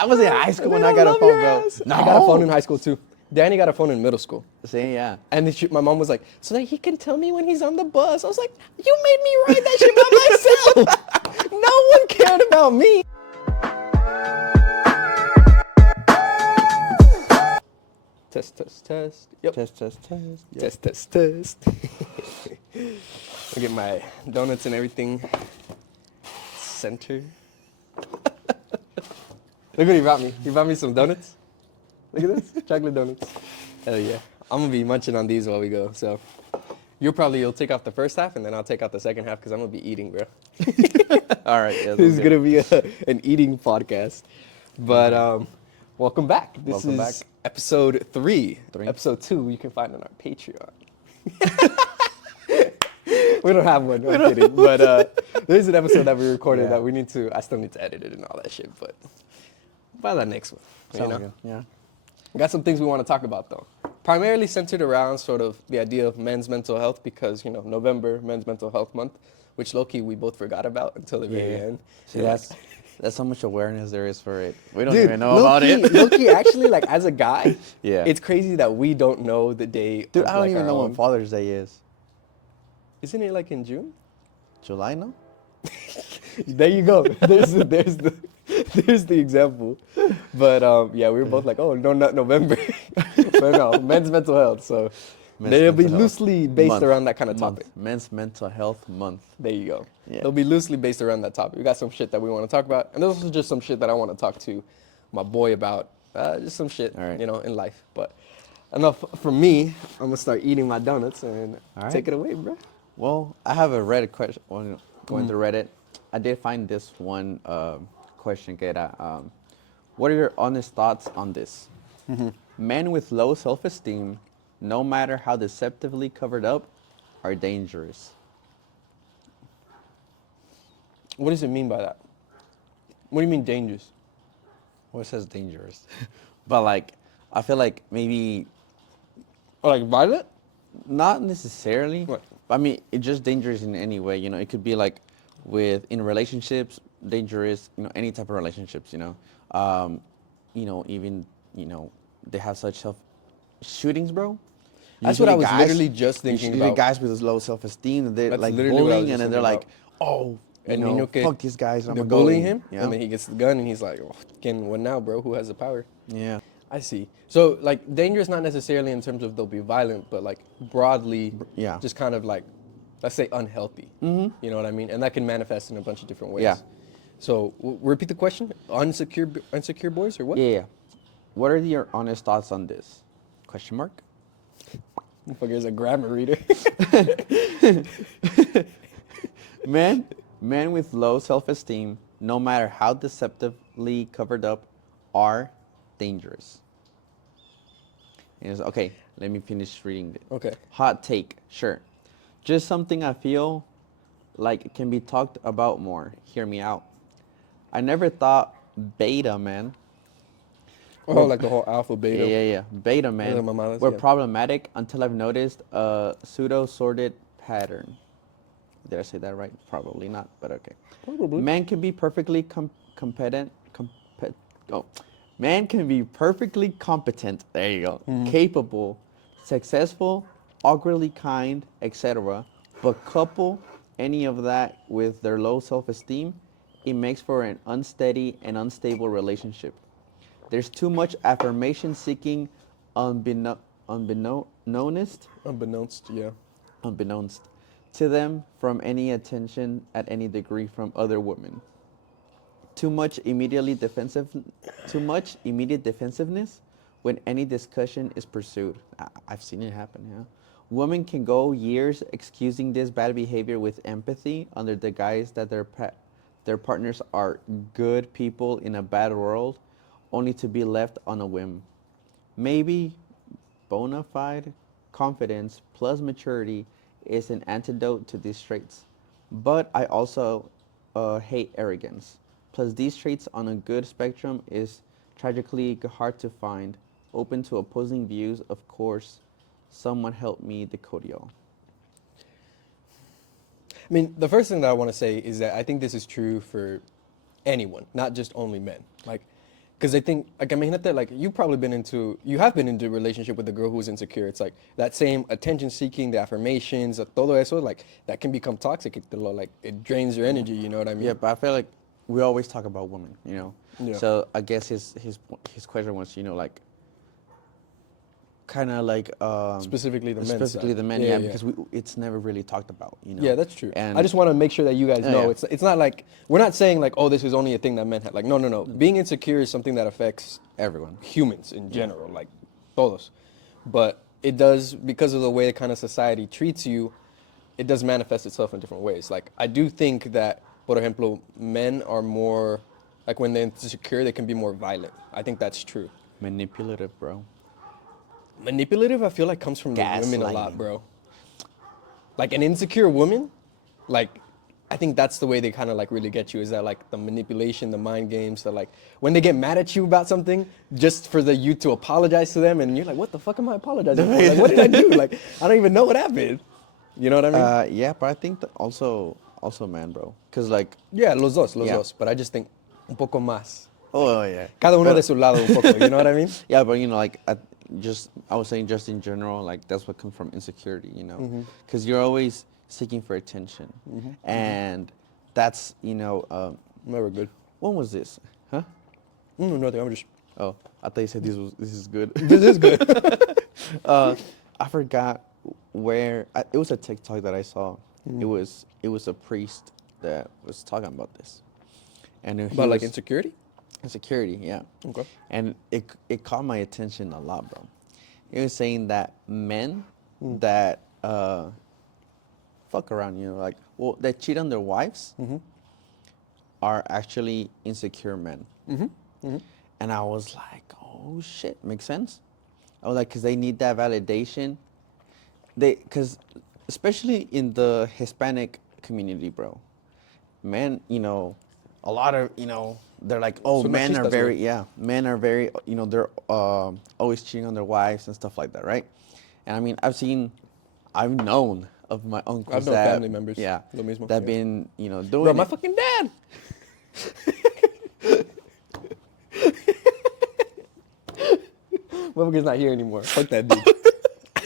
I was in high school when I I got a love phone, your bro. ass. No. I got a phone in high school too. Danny got a phone in middle school. See, yeah. And then my mom was like, so that he can tell me when he's on the bus. I was like, you made me write that shit by myself. No one cared about me. Test, test, test. Yep. Test. Yep. Test, test, test. I get my donuts and everything center. Look what he brought me. He brought me some donuts. Look at this, chocolate donuts. Hell yeah. I'm gonna be munching on these while we go. So you'll take off the first half and then I'll take out the second half because I'm gonna be eating, bro. All right. Yeah, This is gonna be an eating podcast. But welcome back. This Welcome is back. episode 3. 3. Episode 2 you can find on our Patreon. We don't have one, I'm kidding. But there's an episode that we recorded Yeah. that I still need to edit it and all that shit, but by that next one. Sounds You know? good. Yeah. We got some things we want to talk about though. Primarily centered around sort of the idea of men's mental health because, you know, November, Men's Mental Health Month, which low-key we both forgot about until the very end. See, And that's how much awareness there is for it. We don't dude, even know about it. Low-key, actually, like as a guy, Yeah. it's crazy that we don't know the day. Dude, of, I don't like, even our know own. when Father's Day is. Isn't it like in June? July, no? There you go. There's the example. But yeah, we were both like, oh no, not November. But no, men's mental health. So Men's they'll be mental health loosely based month. around that kind of Month. topic. Men's Mental Health Month. There you go. Yeah. They'll be loosely based around that topic. We got some shit that we want to talk about, and there's also just some shit that I want to talk to my boy about. Just some shit, All right. you know, in life. But enough from me. I'm gonna start eating my donuts and All right. take it away, bro. Well, I have a Reddit question. Going Mm. to Reddit, I did find this one question que era, what are your honest thoughts on this? Mm-hmm. Men with low self-esteem, no matter how deceptively covered up, are dangerous. What does it mean by that? What do you mean dangerous? Well, it says dangerous. But like, I feel like maybe Or like violent? not necessarily. What? I mean, it's just dangerous in any way. You know, it could be like in relationships, dangerous. You know, any type of relationships. You know, even they have such shootings, bro. That's what I Usually was literally just thinking usually about. guys with low self-esteem, they're That's like literally what I was bullying, just and then they're thinking like, oh, And you know, Niño que fuck these guys. I'm they're gonna go bullying in, him, you know? and then he gets the gun, and he's like, oh, what now, bro? Who has the power? Yeah. I see. So, like, dangerous not necessarily in terms of they'll be violent, but, like, broadly, Yeah. just kind of, like, let's say unhealthy. Mm-hmm. You know what I mean? And that can manifest in a bunch of different ways. Yeah. So, repeat the question. Unsecure boys or what? Yeah. What are your honest thoughts on this? Question mark. Motherfucker's a grammar reader. Men with low self-esteem, no matter how deceptively covered up, are dangerous. And it's, okay, let me finish reading it. Okay. Hot take, sure. Just something I feel like can be talked about more. Hear me out. I never thought beta men. Oh, like the whole alpha beta. Yeah. Beta Yeah, men mamadas, were yeah. problematic until I've noticed a pseudo-sorted pattern. Did I say that right? Probably not, but okay. Probably. Men can be perfectly Man can be perfectly competent. There you go. Mm-hmm. Capable, successful, awkwardly kind, etc. But couple any of that with their low self-esteem, it makes for an unsteady and unstable relationship. There's too much affirmation seeking unbeknownst Yeah. to them from any attention at any degree from other women. Too much immediate defensiveness when any discussion is pursued. I've seen it happen, yeah. Women can go years excusing this bad behavior with empathy under the guise that their partners are good people in a bad world, only to be left on a whim. Maybe bona fide confidence plus maturity is an antidote to these traits. But I also hate arrogance. Plus these traits on a good spectrum is tragically hard to find. Open to opposing views, of course. Someone help me decode y'all. I mean, the first thing that I want to say is that I think this is true for anyone, not just only men. Like, Because I think, like, imagínate, like, you have been into a relationship with a girl who's insecure. It's like that same attention seeking, the affirmations, todo eso, like, that can become toxic. Like, it drains your energy, you know what I mean? Yeah, but I feel like we always talk about women, you know? Yeah. So I guess his question was, you know, like, kind of like Specifically the men's specifically side. the men, Yeah, yeah, yeah. because it's never really talked about, you know. Yeah, that's true. And I just want to make sure that you guys know yeah. it's not like we're not saying like, oh, this is only a thing that men have. Like, no. Being insecure is something that affects everyone. humans in general, like todos. But it does, because of the way kind of society treats you, it does manifest itself in different ways. Like, I do think that, por ejemplo, men are more, like, when they're insecure, they can be more violent. I think that's true. Manipulative, bro. Manipulative, I feel like, comes from the women a lot, Gaslighting. bro. Like, an insecure woman, like, I think that's the way they kind of, like, really get you, is that, like, the manipulation, the mind games, the, like, when they get mad at you about something, just for you to apologize to them, and you're like, what the fuck am I apologizing for? Like, what did I do? Like, I don't even know what happened. You know what I mean? Yeah, but I think that also man, bro. Because, like, Yeah, los dos. But I just think un poco más. oh, yeah. Cada uno But- de su lado un poco, you know what I mean? Yeah, but, you know, like, I was saying just in general, like, that's what comes from insecurity, you know? Because you're always seeking for attention. And that's, you know, Never good. when was this? Huh? No, nothing. I'm just. Oh, I thought you said this is good. This is good. I forgot where it was a TikTok that I saw. It was a priest that was talking about this, and he But like was- insecurity? insecurity, yeah. Okay. And it caught my attention a lot, bro. It was saying that men that fuck around, you know, like, well, that cheat on their wives are actually insecure men. And I was like, oh shit, makes sense. I was like, because they need that validation. Because especially in the Hispanic community, bro, men, you know, a lot of, you know, they're like, oh, Son men are machistas, very, güey. yeah, men are very, you know, they're always cheating on their wives and stuff like that, right? And I mean, I've known of my uncles I've known that, family members, yeah, lo mismo, that yeah. been, you know, doing Bro, my it. fucking dad. Motherfucker's not here anymore. Fuck that dude.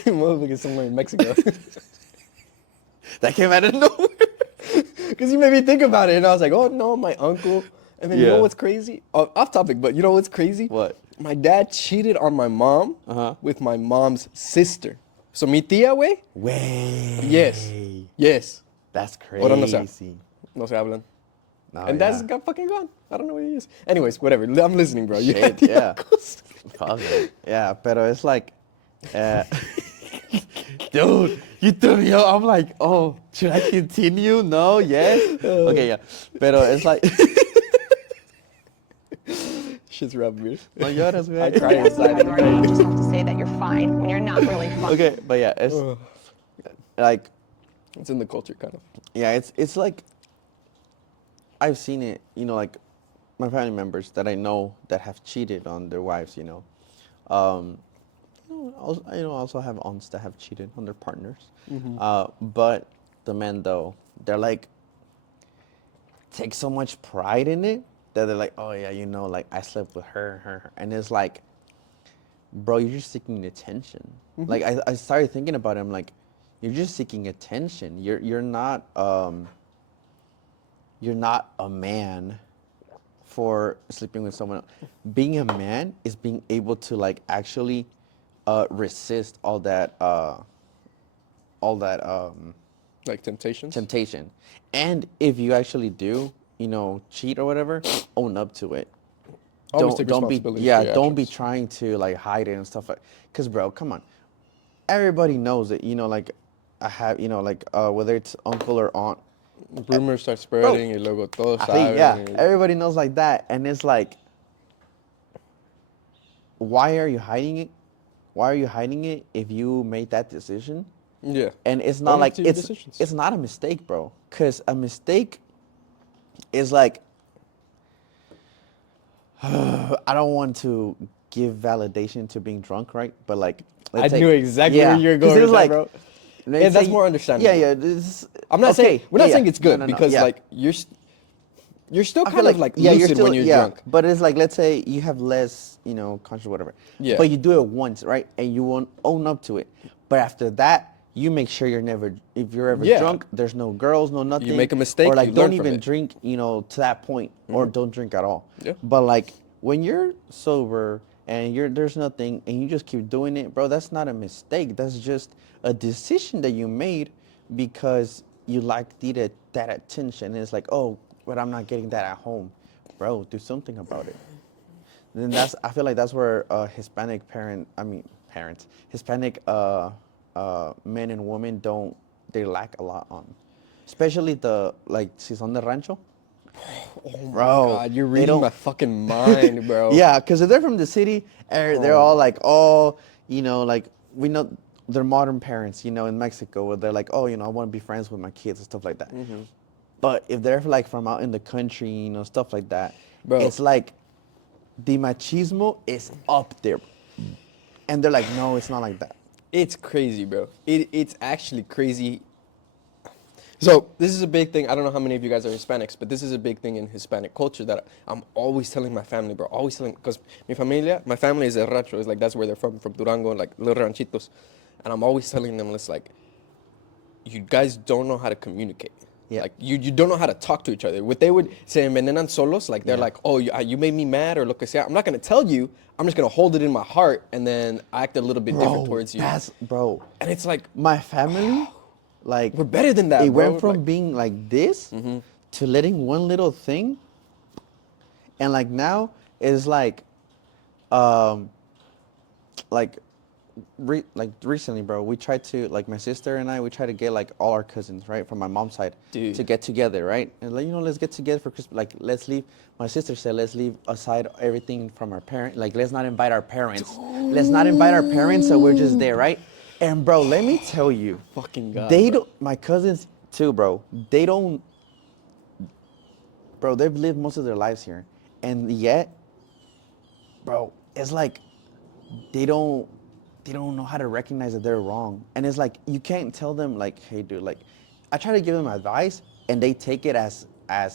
Motherfucker's somewhere in Mexico. That came out of nowhere. Because you made me think about it, and I was like, oh no, my uncle. And then you know Yeah. what's crazy? Off topic, but you know what's crazy? What? My dad cheated on my mom with my mom's sister. So mi tía, güey? Way. Yes. That's crazy. Ahora no sé. No se hablan. No, And dad's yeah. got fucking gone. I don't know where he is. Anyways, whatever. I'm listening, bro. You Shit, got the yeah. uncles. Fuck it. Yeah, pero it's like, dude, you threw me off. I'm like, oh, should I continue? No, yes. Okay, yeah. Pero it's like, Shit's rough, dude. no lloras, I güey. cry You inside. just have to say that you're fine when you're not really fine. Okay, but yeah, it's like, It's in the culture, kind of. yeah, it's like, I've seen it, you know, like my family members that I know that have cheated on their wives, you know. Also have aunts that have cheated on their partners. But the men, though, they're like, take so much pride in it that they're like, oh yeah, you know, like I slept with her. And it's like, bro, you're just seeking attention. Like I started thinking about it. I'm like, you're just seeking attention. You're not a man for sleeping with someone else. Being a man is being able to like actually resist all that Like temptations? temptation. And if you actually do, you know, cheat or whatever, own up to it. Always take Don't be responsibility for your don't be actions. trying to like hide it and stuff like. Cause bro, come on, everybody knows it. You know, like I have, you know, like whether it's uncle or aunt. Rumors start spreading, y luego todos I think, saben. yeah, y- everybody knows like that, and it's like, why are you hiding it? Why are you hiding it if you made that decision? Yeah. And it's not Own up like to your it's decisions. it's not a mistake, bro. Cause a mistake is like I don't want to give validation to being drunk, right? But like I knew exactly where you were 'cause going it was with that, like, bro. let's Yeah, that's say- more understandable. Yeah, yeah. This, I'm not saying, we're not yeah, saying it's good no, no, because yeah. like You're still I feel kind of like lucid when you're drunk. But it's like, let's say you have less, you know, conscious, whatever. Yeah. But you do it once, right? And you won't own up to it. But after that, you make sure you're never, if you're ever Yeah. drunk, there's no girls, no nothing. make a mistake, or like you learn don't from even it. drink, you know, to that point, or don't drink at all. Yeah. But like when you're sober and there's nothing, and you just keep doing it, bro, that's not a mistake. That's just a decision that you made because you needed that attention. And it's like, oh, but I'm not getting that at home. Bro, do something about it. Then I feel like that's where Hispanic Hispanic men and women they lack a lot on. Especially si son de rancho. Oh my Bro, God, you're they reading don't- my fucking mind, bro. Yeah, because if they're from the city, they're all like, oh, you know, like we know they're modern parents, you know, in Mexico, where they're like, oh, you know, I want to be friends with my kids and stuff like that. But if they're like from out in the country, you know, stuff like that, Bro. it's like the machismo is up there. And they're like, no, it's not like that. It's crazy, bro. It's actually crazy. So this is a big thing. I don't know how many of you guys are Hispanics, but this is a big thing in Hispanic culture that I'm always telling my family, bro. Always telling, because my family is El Rancho. It's like that's where they're from Durango, like little ranchitos. And I'm always telling them, it's like, you guys don't know how to communicate. Yeah. Like you don't know how to talk to each other. What they would say, envenenan solos, like they're Yeah. like, oh, you made me mad or lo que sea. I'm not gonna tell you. I'm just gonna hold it in my heart and then act a little bit different towards you. Bro. And it's like, My family, like we're better than that, it bro. went from Like- being like this to letting one little thing, and like now it's like recently, bro, we tried to, like, my sister and I, we tried to get like all our cousins, right, from my mom's side, Dude. to get together, right, and like, you know, let's get together for Christmas. Like, let's leave. My sister said, let's leave aside everything from our parents. Like, let's not invite our parents. Let's not invite our parents, so we're just there, right? And bro, let me tell you, Fucking God, they bro. don't. My cousins too, bro. They don't. Bro, they've lived most of their lives here, and yet, bro, it's like they don't know how to recognize that they're wrong. And it's like, you can't tell them, like, hey dude, like, I try to give them advice and they take it as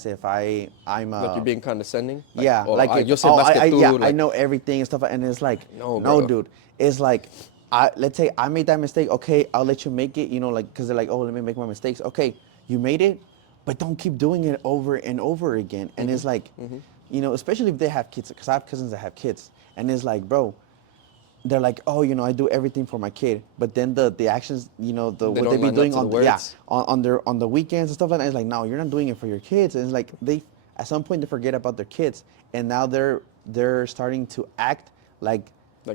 if I'm like you're being condescending. Like, yeah, oh, like yo sé más que tú, I like- know everything and stuff. And it's like, No, no, bro. dude. It's like, let's say I made that mistake. Okay, I'll let you make it. You know, like, because they're like, oh, let me make my mistakes. Okay, you made it, but don't keep doing it over and over again. And it's like, you know, especially if they have kids, because I have cousins that have kids, and it's like, bro, they're like, oh, you know, I do everything for my kid, but then the actions, you know, They what they don't be line up doing to on the the, yeah, words. on the weekends and stuff like that. It's like, no, you're not doing it for your kids. And it's like they, at some point, they forget about their kids, and now they're starting to act like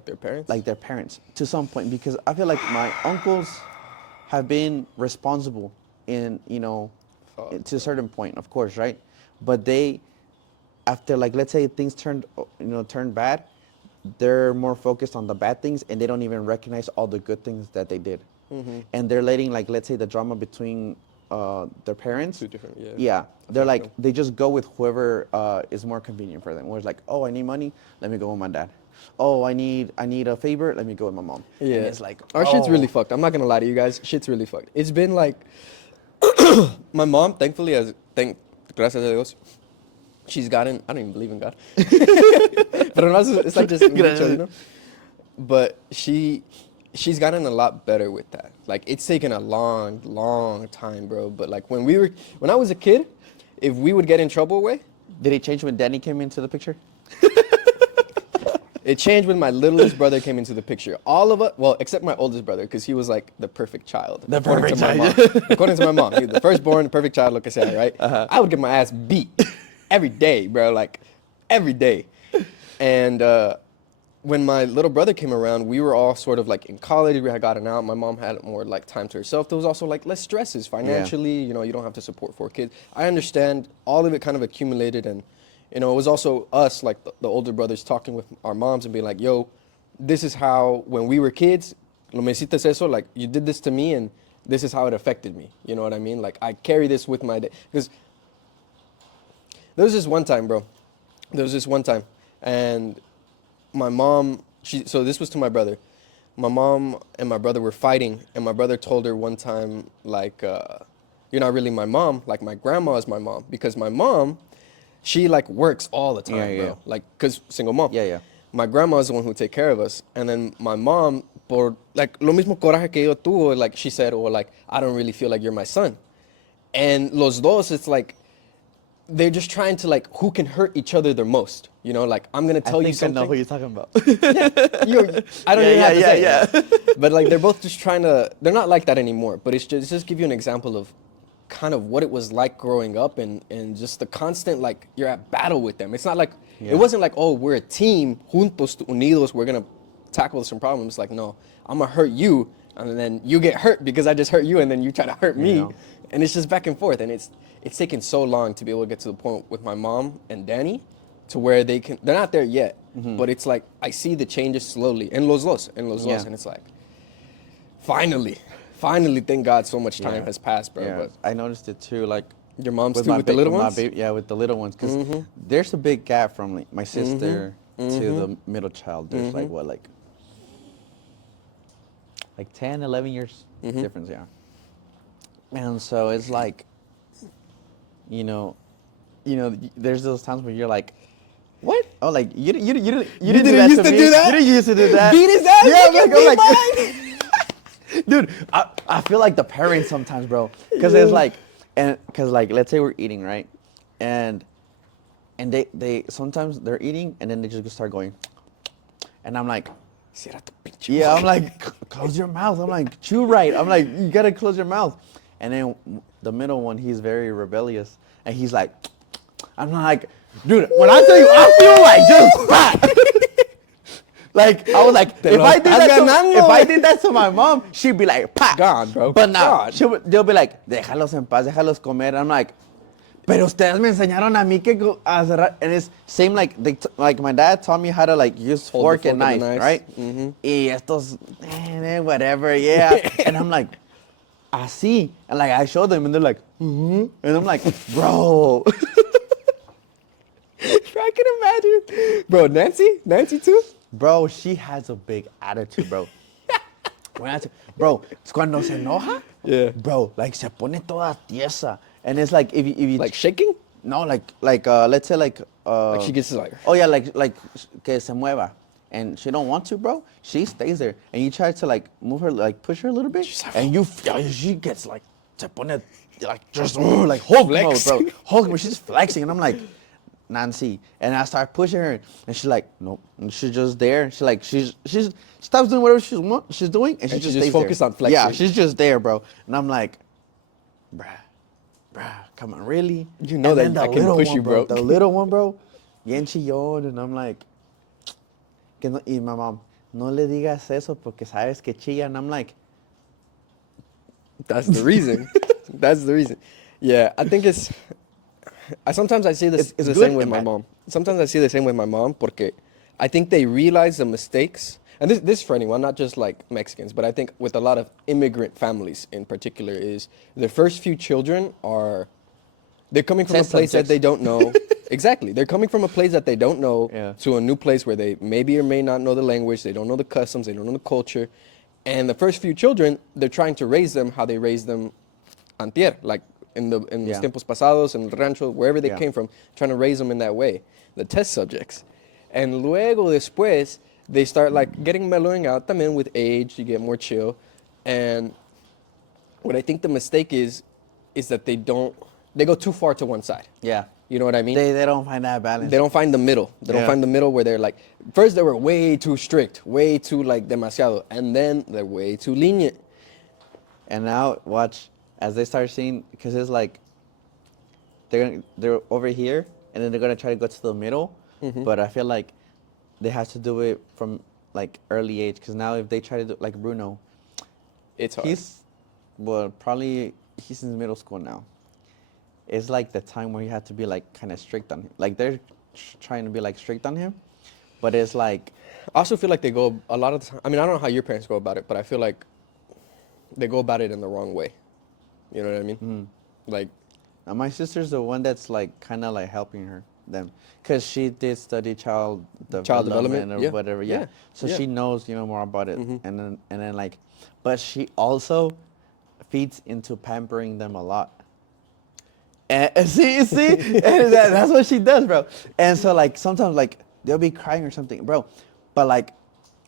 their parents. their parents to some point, because I feel like my uncles have been responsible in, you know, to a certain point, of course, right? But they, after, like, let's say things turned bad, they're more focused on the bad things, and they don't even recognize all the good things that they did. And they're letting, like, let's say the drama between their parents. Two different, yeah. Yeah, they're like, them. they just go with whoever is more convenient for them. Where it's like, oh, I need money, let me go with my dad. Oh, I need a favor, let me go with my mom. Yeah. And it's like, our shit's really oh. fucked. I'm not gonna lie to you guys. Shit's really fucked. It's been like, my mom, thankfully, gracias a Dios, she's gotten, I don't even believe in God. But it's like just, you know? But she's gotten a lot better with that. Like, it's taken a long, long time, bro. But like when I was a kid, if we would get in trouble Did it change when Danny came into the picture? it changed when my littlest brother came into the picture. All of us, well, except my oldest brother, because he was like the perfect child. The according perfect to my child. mom. According to my mom, he was the firstborn, the perfect child, like I said, right? I would get my ass beat every day, bro, like every day. And when my little brother came around, we were all sort of like in college. We had gotten out. My mom had more like time to herself. There was also like less stresses financially. You know, you don't have to support 4 kids. I understand all of it kind of accumulated, and you know, it was also us, like the older brothers, talking with our moms and being like, yo, this is how, when we were kids, lo me hiciste eso, like, you did this to me, and this is how it affected me. You know what I mean? Like, I carry this with my day. Because there was this one time, bro. There was this one time, and my mom, so this was to my brother. My mom and my brother were fighting, and my brother told her one time, like, you're not really my mom, like, my grandma is my mom. Because my mom, She like works all the time, Yeah, yeah. bro. Like, cause single mom. Yeah, yeah. My grandma's the one who take care of us, and then my mom, por like lo mismo coraje que yo tuvo, like she said, or like I don't really feel like you're my son, and los dos, it's like they're just trying to like who can hurt each other the most. You know, like I'm gonna tell you something. I know who you're talking about. I don't even have to say it. yeah. But like they're both just trying to. They're not like that anymore. But it's just give you an example of kind of what it was like growing up and just the constant like you're at battle with them. It's not like it wasn't like, oh, we're a team, juntos unidos, we're gonna tackle some problems. Like, no, I'm gonna hurt you and then you get hurt because I just hurt you and then you try to hurt me. Yeah. And it's just back and forth, and it's taken so long to be able to get to the point with my mom and Danny to where they're not there yet, but it's like I see the changes slowly en los dos, and it's like finally, thank God so much time has passed, bro. Yeah, But I noticed it too. Like your mom's with too my with the ba- little with my ones. baby, yeah, with the little ones, because there's a big gap from like my sister to the middle child. There's like what, like 10, 11 years difference, yeah. And so it's like, you know, there's those times where you're like, what? Oh, like you didn't do that used to me. do that? You didn't used to do that. Beat his ass, Yeah, you I'm can like, dude, I feel like the parents sometimes, bro, because it's like, because like let's say we're eating, right, and they sometimes they're eating and then they just start going, and I'm like, yeah, I'm like, close your mouth. I'm like, chew right. I'm like, you gotta close your mouth. And then the middle one, he's very rebellious, and he's like, I'm like, dude, when I tell you, I feel like just pat. Like I was like, if I did that to my mom, she'd be like, pat. God, bro. But now God. they'll be like, déjalos en paz, déjalos comer. I'm like, pero ustedes me enseñaron a mí que a cerrar, and it's same like like my dad taught me how to like use Hold the fork fork and and the knife, knife. right? Y estos, whatever, yeah. And I'm like, así, and like I show them, and they're like, and I'm like, bro. I can imagine, bro. Nancy too. Bro, she has a big attitude, bro. Bro, cuando se enoja, Yeah. bro, like se pone toda tiesa, and it's like if you Like shaking. no, like let's say like She gets like. oh yeah, like que se mueva, and she don't want to, bro. She stays there, and you try to like move her, like push her a little bit, and she gets like se pone like just like Hulk mode, Flex. bro. Hulk mode. She's flexing, and I'm like, Nancy, and I start pushing her, and she's like, nope, and she's just there. She stops doing whatever she's doing, and she just stays focused there. on flexing. Yeah, she's just there, bro. And I'm like, bruh, come on, really? You know And that then I can push you, bro. The little one, bro, bien chillón, and I'm like, y my mom, no le digas eso porque sabes que chilla, and I'm like, That's the reason. That's the reason. Yeah, I think it's. Sometimes I see this It's the good same with and my bad. mom. Sometimes I see the same with my mom porque I think they realize the mistakes. And this is for anyone, not just like Mexicans, but I think with a lot of immigrant families in particular is the first few children they're coming from Test a place that subjects. they don't know. Exactly. They're coming from a place that they don't know Yeah. to a new place where they maybe or may not know the language, they don't know the customs, they don't know the culture. And the first few children, they're trying to raise them how they raised them antier, like in los tiempos pasados, in el rancho, wherever they came from, trying to raise them in that way, the test subjects. And luego después, they start like getting mellowing out también with age, you get more chill. And what I think the mistake is that they go too far to one side. yeah, You know what I mean? they don't find that balance. They don't find the middle. They don't Yeah. find the middle where they're like, first they were way too strict, way too like demasiado, and then they're way too lenient. And now watch as they start seeing, because it's like they're over here, and then they're gonna try to go to the middle. But I feel like they have to do it from like early age, because now if they try to do like Bruno, It's hard. he's in middle school now. It's like the time where you have to be like kind of strict on him. Like they're trying to be like strict on him, but it's like I also feel like they go a lot of the time. I mean, I don't know how your parents go about it, but I feel like they go about it in the wrong way. You know what I mean? Like, my sister's the one that's like kind of like helping them, because she did study child development or yeah, whatever. Yeah. So yeah. she knows more about it, and then like, but she also feeds into pampering them a lot. And see, and that's what she does, bro. And so like sometimes like they'll be crying or something, bro. But like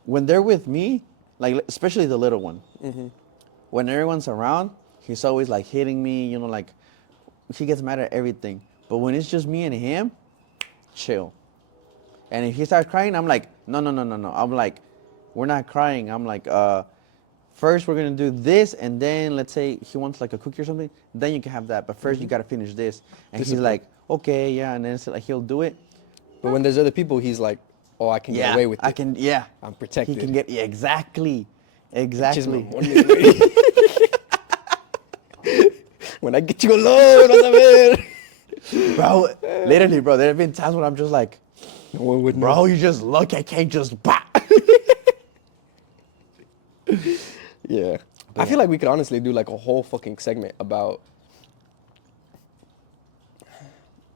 when they're with me, like especially the little one, when everyone's around, he's always like hitting me, you know, like he gets mad at everything. But when it's just me and him, chill. And if he starts crying, I'm like, no. I'm like, we're not crying. I'm like, first we're gonna do this, and then let's say he wants like a cookie or something, then you can have that. But 1st you gotta finish this. And he's like, okay, yeah, and then so, like he'll do it. But when there's other people, he's like, oh, I can get away with it. I can, yeah. I'm protected. He can get, yeah, exactly. When I get you alone, vas a ver. Bro, literally, bro, there have been times when I'm just like, No one would know. bro, you just look, I can't just bah. Yeah. I feel like we could honestly do like a whole fucking segment about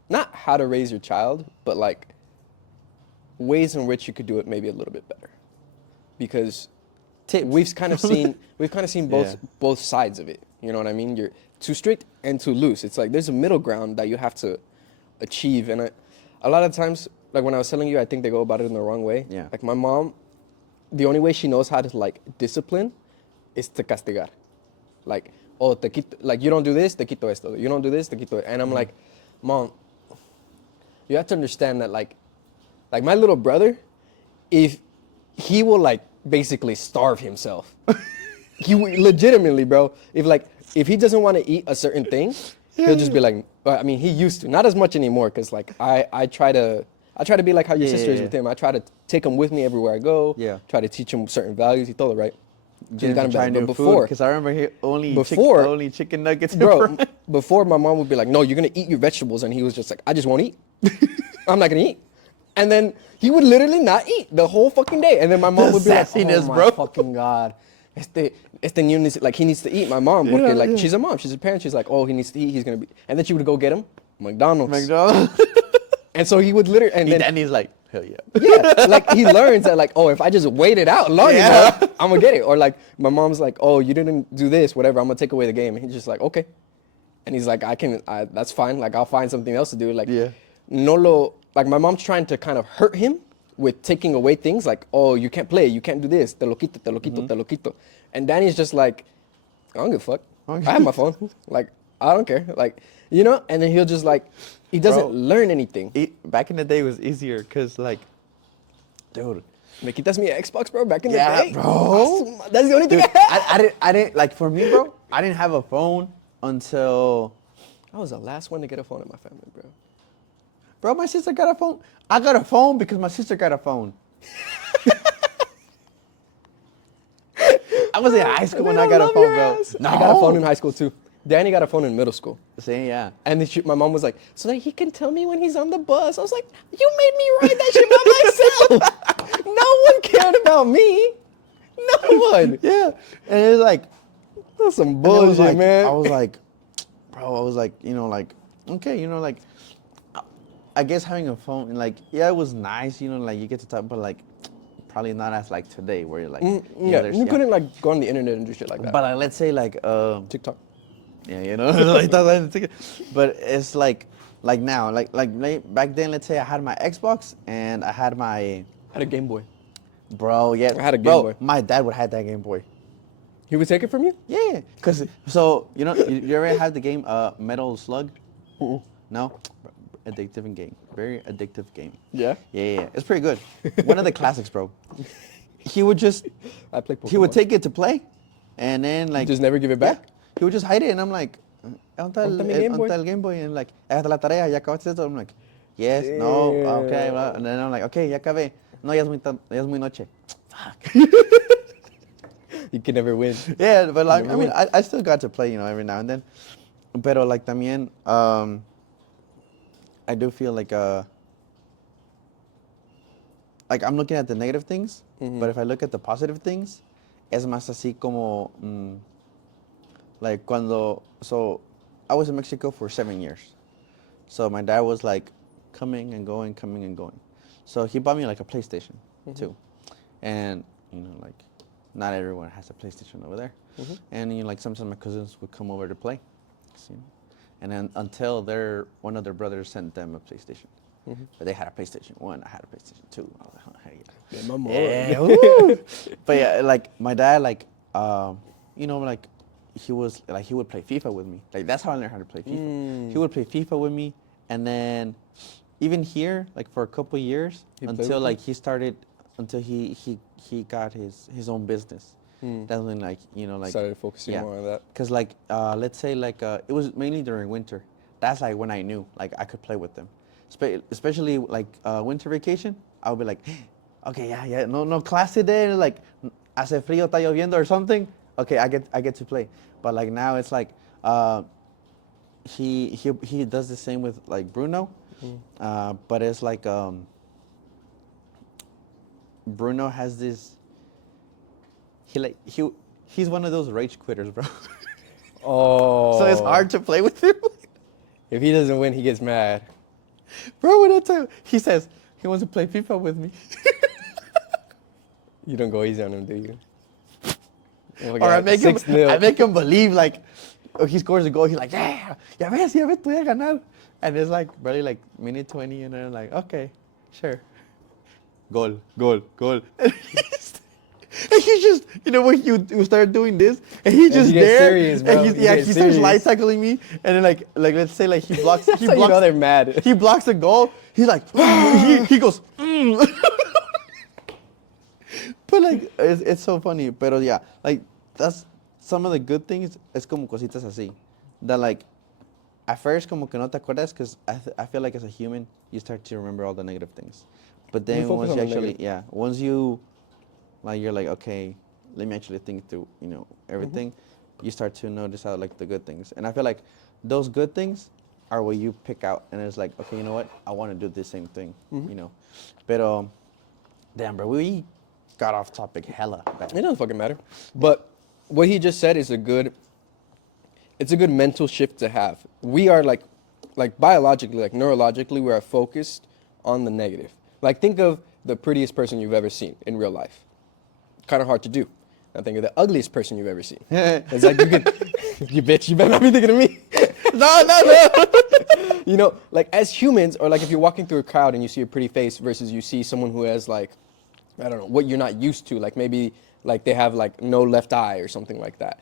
not how to raise your child, but like ways in which you could do it maybe a little bit better. Because we've kind of seen both sides of it. You know what I mean? You're too strict and too loose. It's like there's a middle ground that you have to achieve. And a lot of times, like when I was telling you, I think they go about it in the wrong way. Yeah. Like my mom, the only way she knows how to like discipline is to castigar. Like, oh, te quito, like you don't do this, te quito esto. You don't do this, te quito it. And I'm like, Mom, you have to understand that like my little brother, if he will like basically starve himself. He legitimately, bro, if he doesn't want to eat a certain thing, he'll just be like, I mean, he used to, not as much anymore, because like I try to be like how your sister is with him. I try to take him with me everywhere I go. Yeah. Try to teach him certain values. He told it right. Just got him trying back. new But food, because I remember he only chicken nuggets. bro, before my mom would be like, no, you're gonna eat your vegetables, and he was just like, I just won't eat. I'm not gonna eat. And then he would literally not eat the whole fucking day. And then my mom would be like, oh my bro. fucking God. Este niño needs, like, he needs to eat, my mom. Porque, like, she's a mom, she's a parent. She's like, oh, he needs to eat, he's gonna be. And then she would go get him McDonald's. And so he would literally, and then he's like, hell yeah. yeah, like he learns that like, oh, if I just wait it out long enough, I'm gonna get it. Or like my mom's like, oh, you didn't do this, whatever, I'm gonna take away the game. And he's just like, okay. And he's like, that's fine. Like I'll find something else to do. Like, like my mom's trying to kind of hurt him with taking away things like, oh, you can't play, you can't do this, te lo quito, te lo quito, te lo quito. And Danny's just like, I don't give a fuck. I have my phone. Like, I don't care. Like, you know? And then he'll just like, he doesn't learn anything. Back in the day it was easier, because like, dude. Me quitas mi Xbox, bro, back in the day. Bro. That's the only thing I had. I didn't, like for me, bro, I didn't have a phone until. I was the last one to get a phone in my family, bro. Bro, my sister got a phone. I got a phone because my sister got a phone. I was in high school when I got a phone, bro. No. I got a phone in high school too. Danny got a phone in middle school. See, yeah. And then my mom was like, so that he can tell me when he's on the bus. I was like, you made me write that shit by myself. No one cared about me. No one. Yeah. And it was like, that's some bullshit, like, man. I was like, you know, like, okay, you know, like, I guess having a phone, like, yeah, it was nice, you know, like, you get to talk, but, like, probably not as, like, today, where you're, like, you couldn't, like, go on the internet and do shit like that. But, like, let's say, like, TikTok. Yeah, you know, like, but it's, like now, like, back then, let's say I had my Xbox, and I had a Game Boy. Bro, yeah. I had a Game Boy. My dad would have that Game Boy. He would take it from you? Yeah, because, so, you know, you ever have the game Metal Slug? No? Addictive game. Very addictive game. Yeah? Yeah. It's pretty good. One of the classics, bro. He would just, I play Pokemon. he would take it to play, and then, like. Just never give it back? Yeah, he would just hide it, and I'm like, ¿dónde está el Game Boy? And like, hasta la tarea, ya acabaste esto? I'm like, yes, no, okay. Blah. And then I'm like, okay, ya acabé. No, ya es muy noche. Fuck. You can never win. Yeah, but like, I mean, I still got to play, you know, every now and then. Pero like también, I do feel like I'm looking at the negative things, but if I look at the positive things, es más así como, like so I was in Mexico for 7 years. So my dad was like coming and going. So he bought me like a PlayStation too. And, you know, like not everyone has a PlayStation over there. And, you know, like sometimes my cousins would come over to play. See? and then until one of their brothers sent them a PlayStation. But they had a PlayStation 1, I had a PlayStation 2. I was like, oh, hey, Yeah, my mom. yeah, woo. But yeah, like my dad, like, you know, like he would play FIFA with me. Like that's how I learned how to play FIFA. He would play FIFA with me, and then even here, like for a couple years, until like he started, until he got his own business. That's when like, you know, like Started focusing more on that. Cause like let's say like it was mainly during winter. That's like when I knew like I could play with them. Especially like winter vacation, I would be like, okay, yeah, no class today, like hace frío, está lloviendo or something. Okay, I get to play. But like now it's like he does the same with like Bruno, but it's like Bruno has this. He's one of those rage quitters, bro. Oh. So it's hard to play with him. If he doesn't win, he gets mad. Bro, when I tell you, he says he wants to play FIFA with me. You don't go easy on him, do you? Oh my Or I God, make 6-0. him believe like, he scores a goal, he's like, yeah, ya ves, te voy a ganar. And it's like barely like minute 20, and then I'm like, okay, sure. Goal. And he just, you know, when you start doing this, and he's just he gets there, serious, bro. and He gets he starts serious. light tackling me, and then like let's say like he blocks, That's how you know they're mad. he blocks the goal. He's like, he goes, But like it's so funny. Pero yeah, like that's some of the good things. Es como cositas así that like at first como que no te acuerdas, because I feel like as a human you start to remember all the negative things, but then focus once on you the actually negative. once you like you're like, okay, let me actually think through, you know, everything, you start to notice how like the good things. And I feel like those good things are what you pick out, and it's like, okay, you know what, I want to do the same thing, you know. But damn, bro, we got off topic hella bad. It doesn't fucking matter. But what he just said is it's a good mental shift to have. We are like biologically, like neurologically, we are focused on the negative. Like think of the prettiest person you've ever seen in real life. Kind of hard to do. Now think of the ugliest person you've ever seen. It's like you could, you bitch, you better not be thinking of me. No. You know, like as humans, or like if you're walking through a crowd and you see a pretty face versus you see someone who has like, I don't know, what you're not used to, like maybe like they have like no left eye or something like that.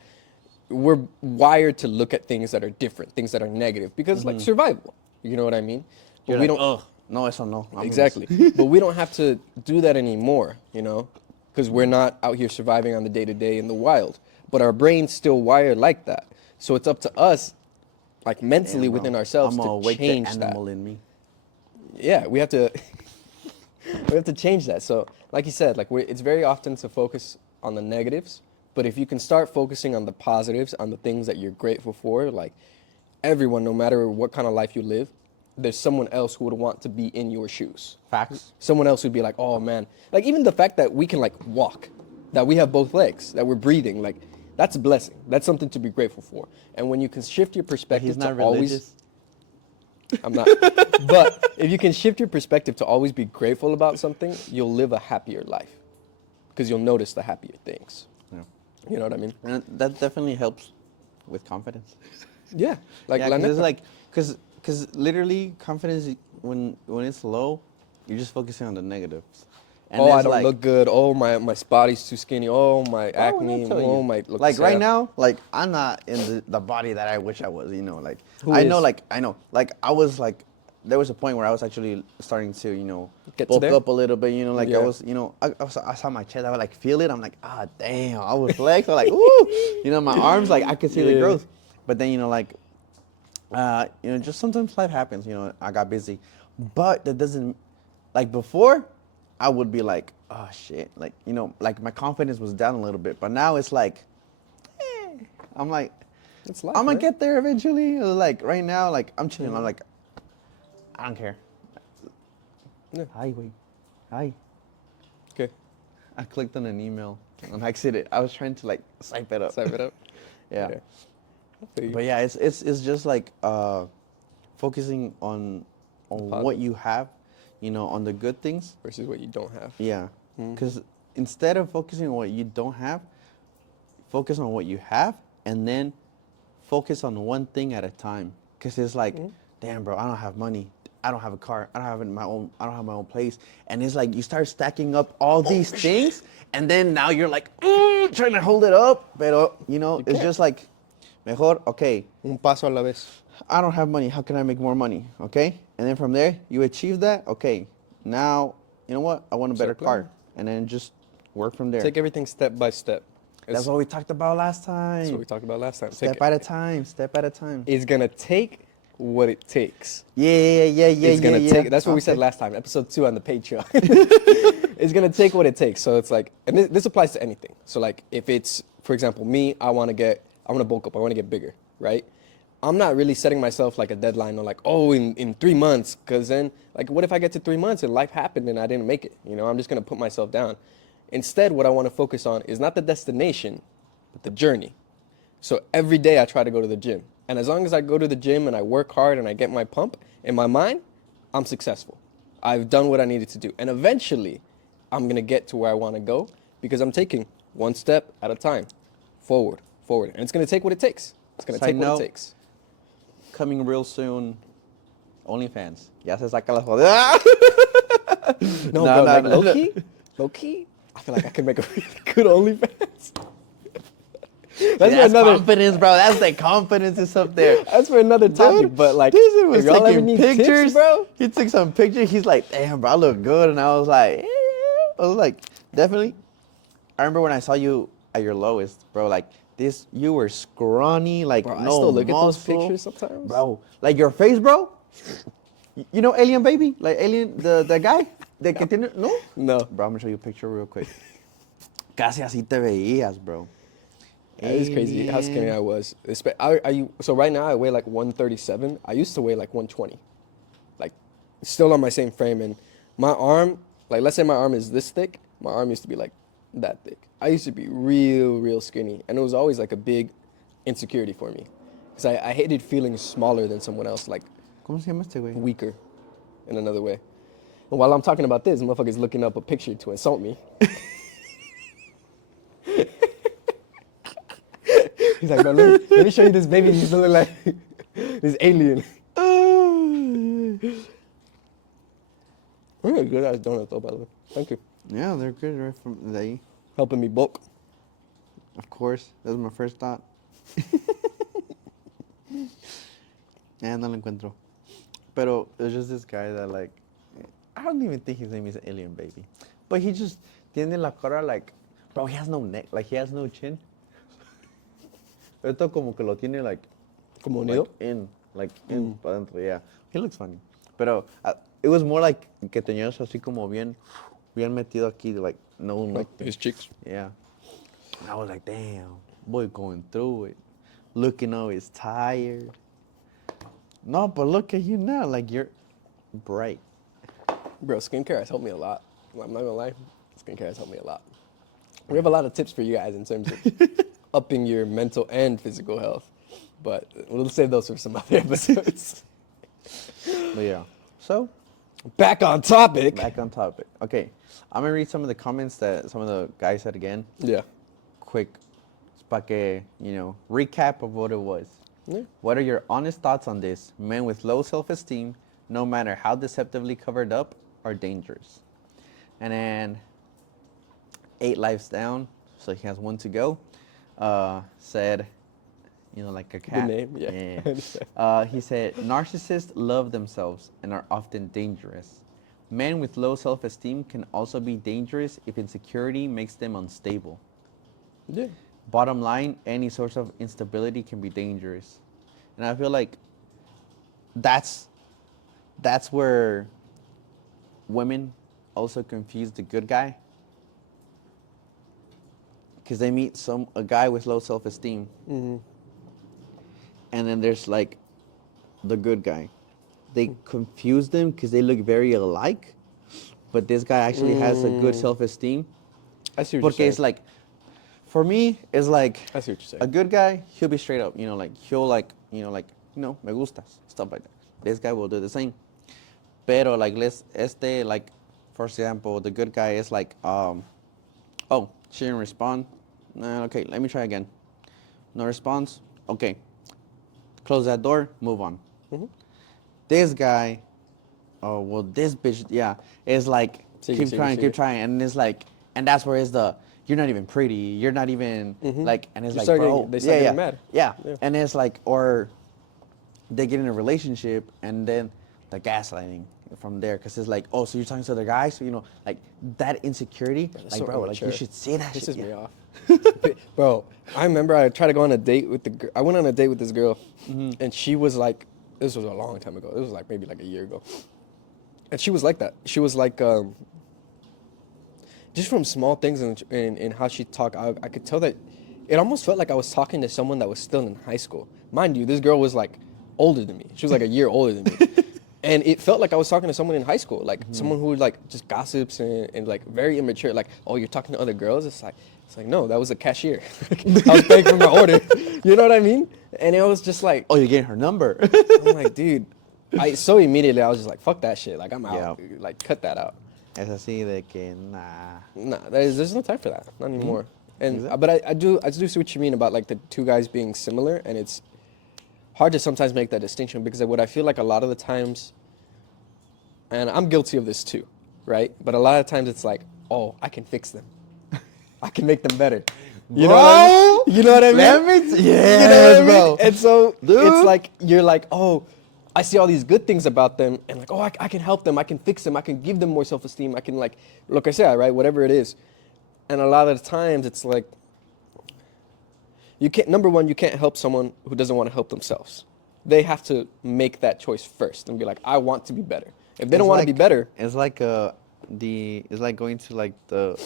We're wired to look at things that are different, things that are negative, because like survival, you know what I mean? But You're we like, don't, ugh, no, eso no. exactly. But we don't have to do that anymore, you know, because we're not out here surviving on the day-to-day in the wild. But our brain's still wired like that. So it's up to us, like mentally Damn, bro. within ourselves, I'm gonna to wake change the that. animal in me. Yeah, we have to we have to change that. So like you said, like it's very often to focus on the negatives, but if you can start focusing on the positives, on the things that you're grateful for, like everyone, no matter what kind of life you live, there's someone else who would want to be in your shoes. Facts. Someone else would be like, oh man, like even the fact that we can like walk, that we have both legs, that we're breathing, like that's a blessing. That's something to be grateful for. And when you can shift your perspective He's not to always, religious. I'm not, but if you can shift your perspective to always be grateful about something, you'll live a happier life because you'll notice the happier things. Yeah. You know what I mean? And that definitely helps with confidence. Yeah. Like, Yeah, la because it's neta. like, because literally confidence, when it's low, you're just focusing on the negatives. And Oh, I it's don't like, look good. Oh, my body's too skinny. Oh, my why would I acne. tell Oh, you? my look like sad. right now, like I'm not in the body that I wish I was. You know, like Who I know, is? like I know, like I was like, there was a point where I was actually starting to, you know, Get to bulk there? up a little bit. You know, like Yeah. I was, you know, I saw my chest. I would like feel it. I'm like, ah, damn. I would flex. I'm like, ooh. You know, my arms, like I could see the Yeah. growth. But then, you know, like, you know, just sometimes life happens. You know, I got busy, but that doesn't, like before, I would be like, oh shit, like, you know, like my confidence was down a little bit. But now it's like, I'm like, It's life, I'm gonna man. get there eventually. Like right now, like I'm chilling. I'm like, I don't care. Yeah. Hi, wait. Hi. Okay. I clicked on an email and I exited. I was trying to like swipe it up. Swipe it up. Yeah. I feel you. But yeah, it's just like focusing on what positive. you have, you know, on the good things. Versus what you don't have. Yeah. Because instead of focusing on what you don't have, focus on what you have, and then focus on one thing at a time. Because it's like, damn, bro, I don't have money. I don't have a car. I don't have my own place. And it's like you start stacking up all these things, and then now you're like, trying to hold it up. Pero, it's can't. just like, mejor, okay, Un paso a la vez. I don't have money. How can I make more money? Okay? And then from there, you achieve that. Okay, now, you know what? I want a better plan. car. And then just work from there. Take everything step by step. That's what we talked about last time. That's what we talked about last time. Step at a time. Step at a time. It's going to take what it takes. Yeah. It's going to take, that's what we said Okay. last time, episode 2 on the Patreon. It's going to take what it takes. So it's like, and this applies to anything. So like if it's, for example, me, I want to bulk up. I want to get bigger, right? I'm not really setting myself like a deadline on like, oh, in 3 months. Because then, like, what if I get to 3 months and life happened and I didn't make it? I'm just going to put myself down. Instead, what I want to focus on is not the destination, but the journey. So every day I try to go to the gym. And as long as I go to the gym and I work hard and I get my pump, in my mind, I'm successful. I've done what I needed to do. And eventually, I'm going to get to where I want to go because I'm taking one step at a time, forward. And it's going to take what it takes. It's going to take what it takes. Coming real soon, OnlyFans. Ya se saca la joder. No, bro, like low-key, I feel like I could make a really good OnlyFans. That's confidence, bro. That's the confidence is up there. That's for another topic, Dude, but like, this dude was if y'all ever taking need pictures, tips, bro. He took some pictures. He's like, damn, bro, I look good. And I was like, yeah. I was like, definitely. I remember when I saw you at your lowest, bro, like this, you were scrawny, like Bro, no I still look muscle. at those pictures sometimes. Bro, like your face, bro. You know Alien Baby? Like Alien, the guy? The que tiene, no? No. Bro, I'm gonna show you a picture real quick. Casi así te veías, bro. That is crazy how skinny I was. So right now I weigh like 137. I used to weigh like 120. Like, still on my same frame. And my arm, like let's say my arm is this thick, my arm used to be like that thick. I used to be real skinny. And it was always like a big insecurity for me. Because I hated feeling smaller than someone else, like ¿Cómo se llama este güey? weaker in another way. And while I'm talking about this, motherfucker's looking up a picture to insult me. He's like, bro, let me show you this baby. He's looking like this alien. Really good ass donut though, by the way. Thank you. Yeah, they're good right from de ahí. Helping me bulk. Of course, that was my first thought. No lo encuentro. Pero there's just this guy that like, I don't even think his name is Alien Baby. But he just tiene la cara like, bro, he has no neck, like he has no chin. Esto como que lo tiene like, Como unido? like in, para adentro, yeah. He looks funny. Pero it was more like que tenías así como bien metido aquí, like no Like his cheeks. Yeah. And I was like, damn, boy going through it. Looking always tired. No, but look at you now, like you're bright. Bro, skincare has helped me a lot. I'm not gonna lie. Skincare has helped me a lot. We have a lot of tips for you guys in terms of upping your mental and physical health. But we'll save those for some other episodes. But yeah. So, Back on topic. back on topic. Okay. I'm gonna read some of the comments that some of the guys said again. Yeah. Quick, para que, recap of what it was. Yeah. What are your honest thoughts on this? Men with low self-esteem, no matter how deceptively covered up, are dangerous. And then 8 lives down, so he has 1 to go, said, like a cat. name, yeah. He said, narcissists love themselves and are often dangerous. Men with low self-esteem can also be dangerous if insecurity makes them unstable. Yeah. Bottom line, any source of instability can be dangerous. And I feel like that's where women also confuse the good guy. Because they meet a guy with low self-esteem. Mm-hmm. And then there's like the good guy. They confuse them because they look very alike. But this guy actually has a good self-esteem. I see what you're Porque saying. it's like, for me, it's like I see what you're saying. a good guy, he'll be straight up, like he'll me gustas, stuff like that. This guy will do the same. Pero like like for example, the good guy is like, oh, she didn't respond. Okay, let me try again. No response. Okay. Close that door, move on. This guy, oh well, this bitch, yeah, is like keep trying, and it's like, and that's where it's the you're not even pretty, you're not even like, and it's You like, start bro, getting- they start yeah, getting mad. yeah, Yeah. and it's like, or they get in a relationship, and then the gaslighting from there, because it's like, oh, so you're talking to other guys, so you know, like that insecurity, like so bro, like you immature. should say that Pisses shit. me Yeah. off. Bro, I remember I tried to go on a date with I went on a date with this girl, and she was like, this was a long time ago. It was like maybe like a year ago. And she was like that. She was like, just from small things in how she talked, I could tell that it almost felt like I was talking to someone that was still in high school. Mind you, this girl was like older than me. She was like a year older than me. And it felt like I was talking to someone in high school, like someone who like just gossips and like very immature. Like, oh, you're talking to other girls? It's like no, that was a cashier. I was paying for my order. You know what I mean? And it was just like, Oh, you're getting her number. I'm like, dude. So immediately I was just like, fuck that shit. Like I'm out. Yeah. Like cut that out. Es así de que nah. Nah, there's no time for that. Not anymore. And Exactly. but I do see what you mean about like the two guys being similar, and it's hard to sometimes make that distinction because what I feel like a lot of the times, and I'm guilty of this too, right? But a lot of times it's like, oh, I can fix them. I can make them better. You know what I mean? You know what I mean? Let me You know what I mean? bro. And so Dude. it's like, you're like, oh, I see all these good things about them, and like, oh, I can help them, I can fix them, I can give them more self-esteem, I can like, look, I said, right, whatever it is. And a lot of the times it's like, you can't, number one, you can't help someone who doesn't want to help themselves. They have to make that choice first and be like, I want to be better. If they don't want to be better, it's like it's like going to like the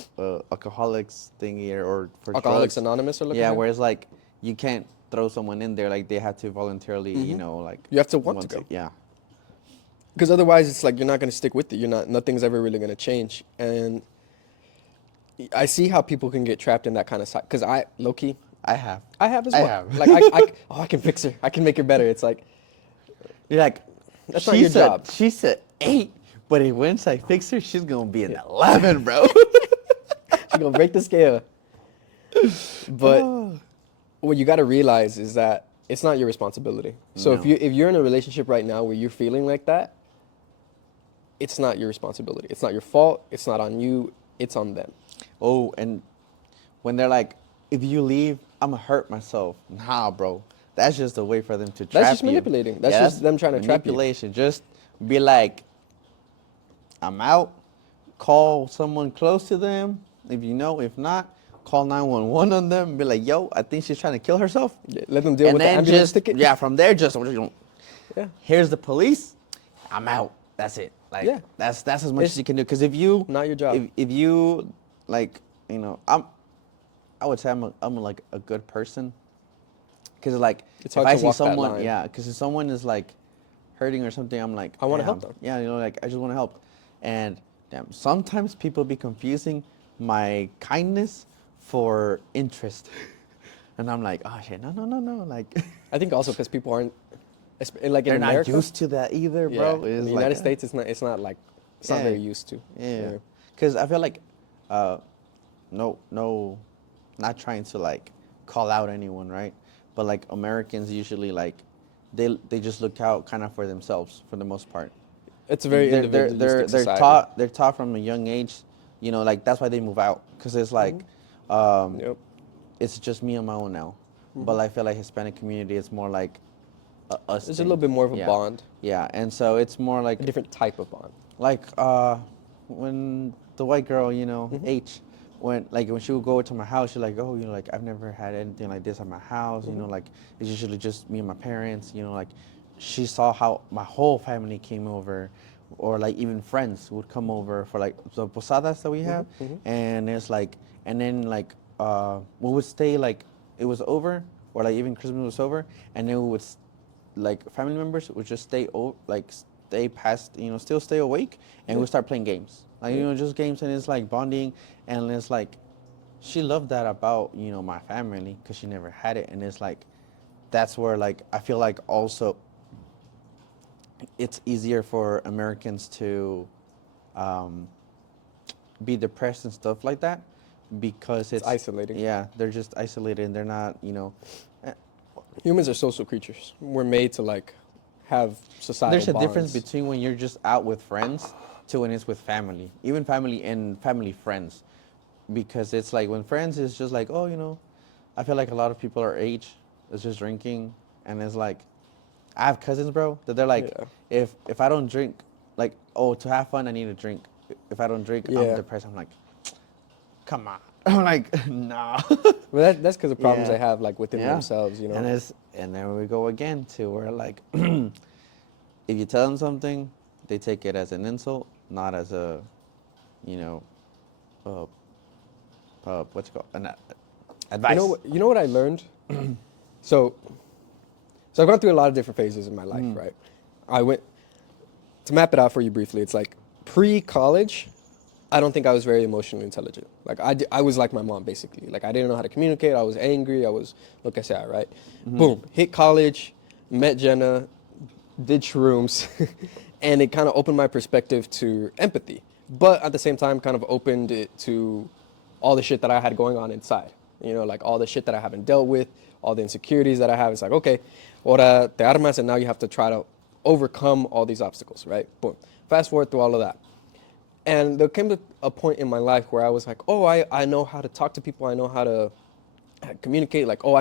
alcoholics thing here or for Alcoholics drugs. Anonymous or like yeah, that? where it's like you can't throw someone in there, like they have to voluntarily, you know, like You have to want to go. Yeah. because otherwise it's like you're not going to stick with it. Nothing's ever really going to change. And I see how people can get trapped in that kind of side. Because I, low key, I have. I have as I well. have. Like I can fix her. I can make her better. It's like, You're like, That's not your job. She said 8, but if once I fix her, she's gonna be an 11, bro. she's going to break the scale. But what you got to realize is that it's not your responsibility. So No. if you're in a relationship right now where you're feeling like that, it's not your responsibility. It's not your fault. It's not on you. It's on them. Oh, and when they're like, if you leave, I'm gonna hurt myself. Nah, bro. That's just a way for them to trap you. just manipulating. That's just them trying to trap you. Manipulation. Just be like, I'm out. Call someone close to them. If you know, if not, call 911 on them. Be like, yo, I think she's trying to kill herself. Yeah, let them deal And with the then ambulance just, ticket. yeah, from there, just, Yeah. here's the police. I'm out. That's it. Like, Yeah. that's as much It's as you can do. Because if you, not your job. If you, like, you know, I would say I'm like a good person. Because like, It's if hard I to see walk that someone, line. yeah, because if someone is like hurting or something, I'm like, I wanna damn. help them. Yeah, you know, like I just want to help. And damn, sometimes people be confusing my kindness for interest. And I'm like, oh shit, no. Like, I think also because people aren't, like in they're America, not used to that either, yeah, bro. in It's the like, United States, it's not Yeah. very used to. Yeah, because I feel like, no, not trying to like call out anyone, right? But like Americans usually like, they just look out kind of for themselves for the most part. It's a very individualistic they're society. they're taught from a young age, you know, like that's why they move out because it's like, Yep. it's just me on my own now. But I feel like Hispanic community is more like us. There's a thing. little bit more of a Yeah. bond, Yeah, and so it's more like a different type of bond. like when the white girl, you know, H, when she would go to my house, she's like, oh, you know, like I've never had anything like this at my house, you know, like it's usually just me and my parents, you know, like she saw how my whole family came over, or like even friends would come over for like the posadas that we have, and it's like, and then like we would stay like it was over, or like even Christmas was over, and then we would like family members would just stay past, you know, still stay awake, and we start playing games, like, you know, just games, and it's like bonding, and it's like, she loved that about, you know, my family, because she never had it, and it's like, that's where like, I feel like also, it's easier for Americans to be depressed and stuff like that, because it's isolating. Yeah, they're just isolated, and they're not, you know, Humans are social creatures. We're made to like have societal There's a bonds. difference between when you're just out with friends to when it's with family, even family and family friends, because it's like when friends is just like, oh, I feel like a lot of people our age is just drinking, and it's like, I have cousins, bro, that they're like, Yeah. if I don't drink, like, oh, to have fun, I need to drink. If I don't drink, I'm Yeah. depressed. I'm like, come on. I'm like, nah. Well, that's because of problems Yeah. they have like within Yeah. themselves, you know. And then we go again to where like, if you tell them something, they take it as an insult, not as a, you know, uh, what's it called, advice. You know what I learned? So I've gone through a lot of different phases in my life, right? I went to map it out for you briefly. It's like pre-college, I don't think I was very emotionally intelligent. Like I was like my mom basically. Like I didn't know how to communicate. I was angry. I was like I said, right? Boom, hit college, met Jenna, did shrooms, and it kind of opened my perspective to empathy. But at the same time, kind of opened it to all the shit that I had going on inside. You know, like all the shit that I haven't dealt with, all the insecurities that I have. It's like, okay, ahora te armas, and now you have to try to overcome all these obstacles, right? Boom. Fast forward through all of that. And there came to a point in my life where I was like, oh, I know how to talk to people. I know how to communicate. Like, oh,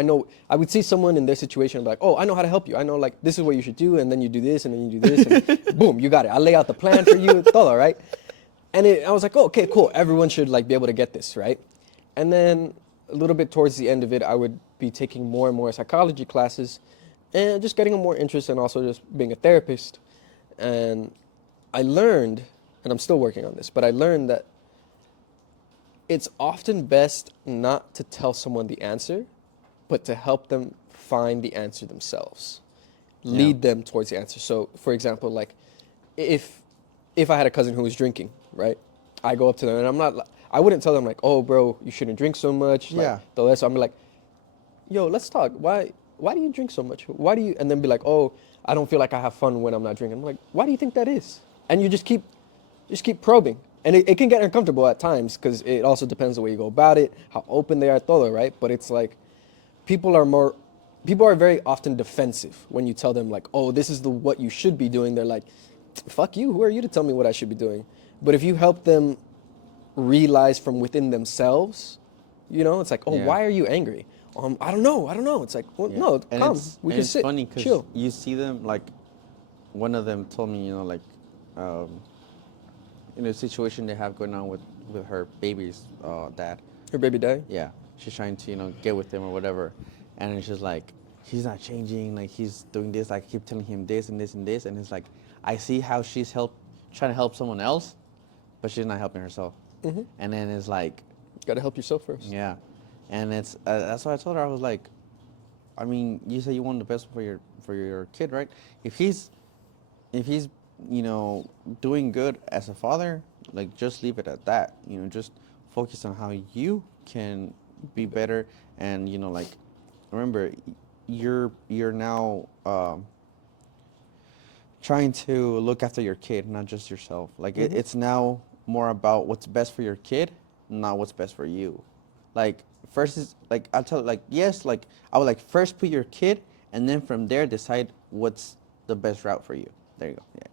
I would see someone in their situation and be like, oh, I know how to help you. I know, like, this is what you should do. And then you do this, and then you do this. And boom, you got it. I lay out the plan for you, todo, right? And I was like, oh, okay, cool. Everyone should, like, be able to get this, right? And then a little bit towards the end of it, I would be taking more and more psychology classes and just getting a more interest and also just being a therapist. And I learned, and I'm still working on this, but I learned that it's often best not to tell someone the answer, but to help them find the answer themselves. Lead them towards the answer. So, for example, like if I had a cousin who was drinking, right? I go up to them and I wouldn't tell them like, oh, bro, you shouldn't drink so much. Yeah. Like, the less, I'm like, yo, let's talk. Why do you drink so much? Why do you, and then be like, oh, I don't feel like I have fun when I'm not drinking. I'm like, why do you think that is? And you just keep probing. And it can get uncomfortable at times because it also depends the way you go about it, how open they are, todo, right? But it's like, people are very often defensive when you tell them like, oh, this is what you should be doing. They're like, fuck you, who are you to tell me what I should be doing? But if you help them realize from within themselves, it's like, oh, why are you angry? I don't know. It's like, well, no, And come, we can it's sit, funny because chill. you see them, like, one of them told me, like, in a situation they have going on with her baby's dad. Her baby daddy? Yeah, she's trying to, get with him or whatever. And it's just like, he's not changing, like, he's doing this, like, I keep telling him this and this and this. And it's like, I see how she's trying to help someone else, but she's not helping herself. Mm-hmm. And then it's like, Got to help yourself first. yeah. And it's that's what I told her. I was like, I mean, you say you want the best for your kid, right? If he's doing good as a father, like, just leave it at that. Just focus on how you can be better. And like, remember, you're now trying to look after your kid, not just yourself. Like, it's now more about what's best for your kid, not what's best for you. Like, first is like, I'll tell, like, yes, like, I would like first put your kid, and then from there decide what's the best route for you. There you go. Yeah.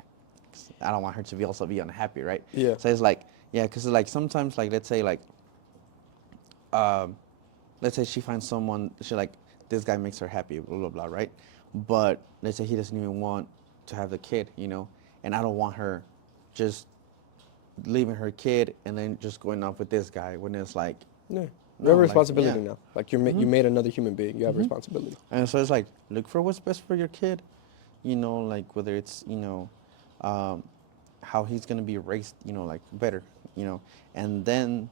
'Cause I don't want her to be unhappy, right? Yeah. So it's like, yeah, because like sometimes, like, let's say she finds someone, she like, this guy makes her happy, blah blah blah, right? But let's say he doesn't even want to have the kid, and I don't want her just leaving her kid and then just going off with this guy when it's like, Yeah. You no, have a like, responsibility yeah. now. Like, you made another human being. You have a responsibility. And so it's like, look for what's best for your kid, like whether it's, how he's going to be raised, like better, and then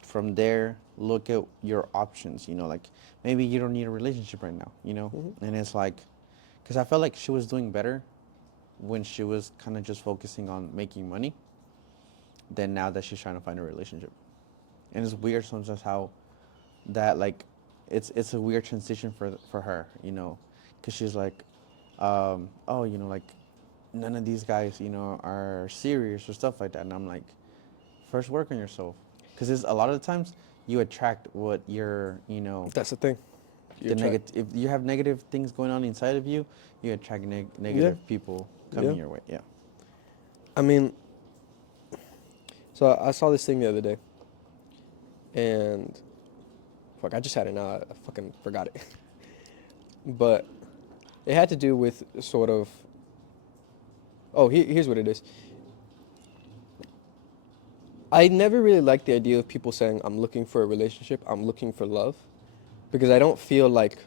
from there, look at your options, like maybe you don't need a relationship right now, and it's like, because I felt like she was doing better when she was kind of just focusing on making money than now that she's trying to find a relationship. And it's weird sometimes how that, like, it's a weird transition for her, because she's like, like, none of these guys, are serious or stuff like that. And I'm like, first work on yourself, because a lot of the times you attract what you're, That's the thing. If you have negative things going on inside of you, you attract negative people coming your way. Yeah. I mean, so I saw this thing the other day, and fuck, I just had it now. I fucking forgot it. But it had to do with sort of. Oh, here's what it is. I never really liked the idea of people saying, I'm looking for a relationship, I'm looking for love, because I don't feel like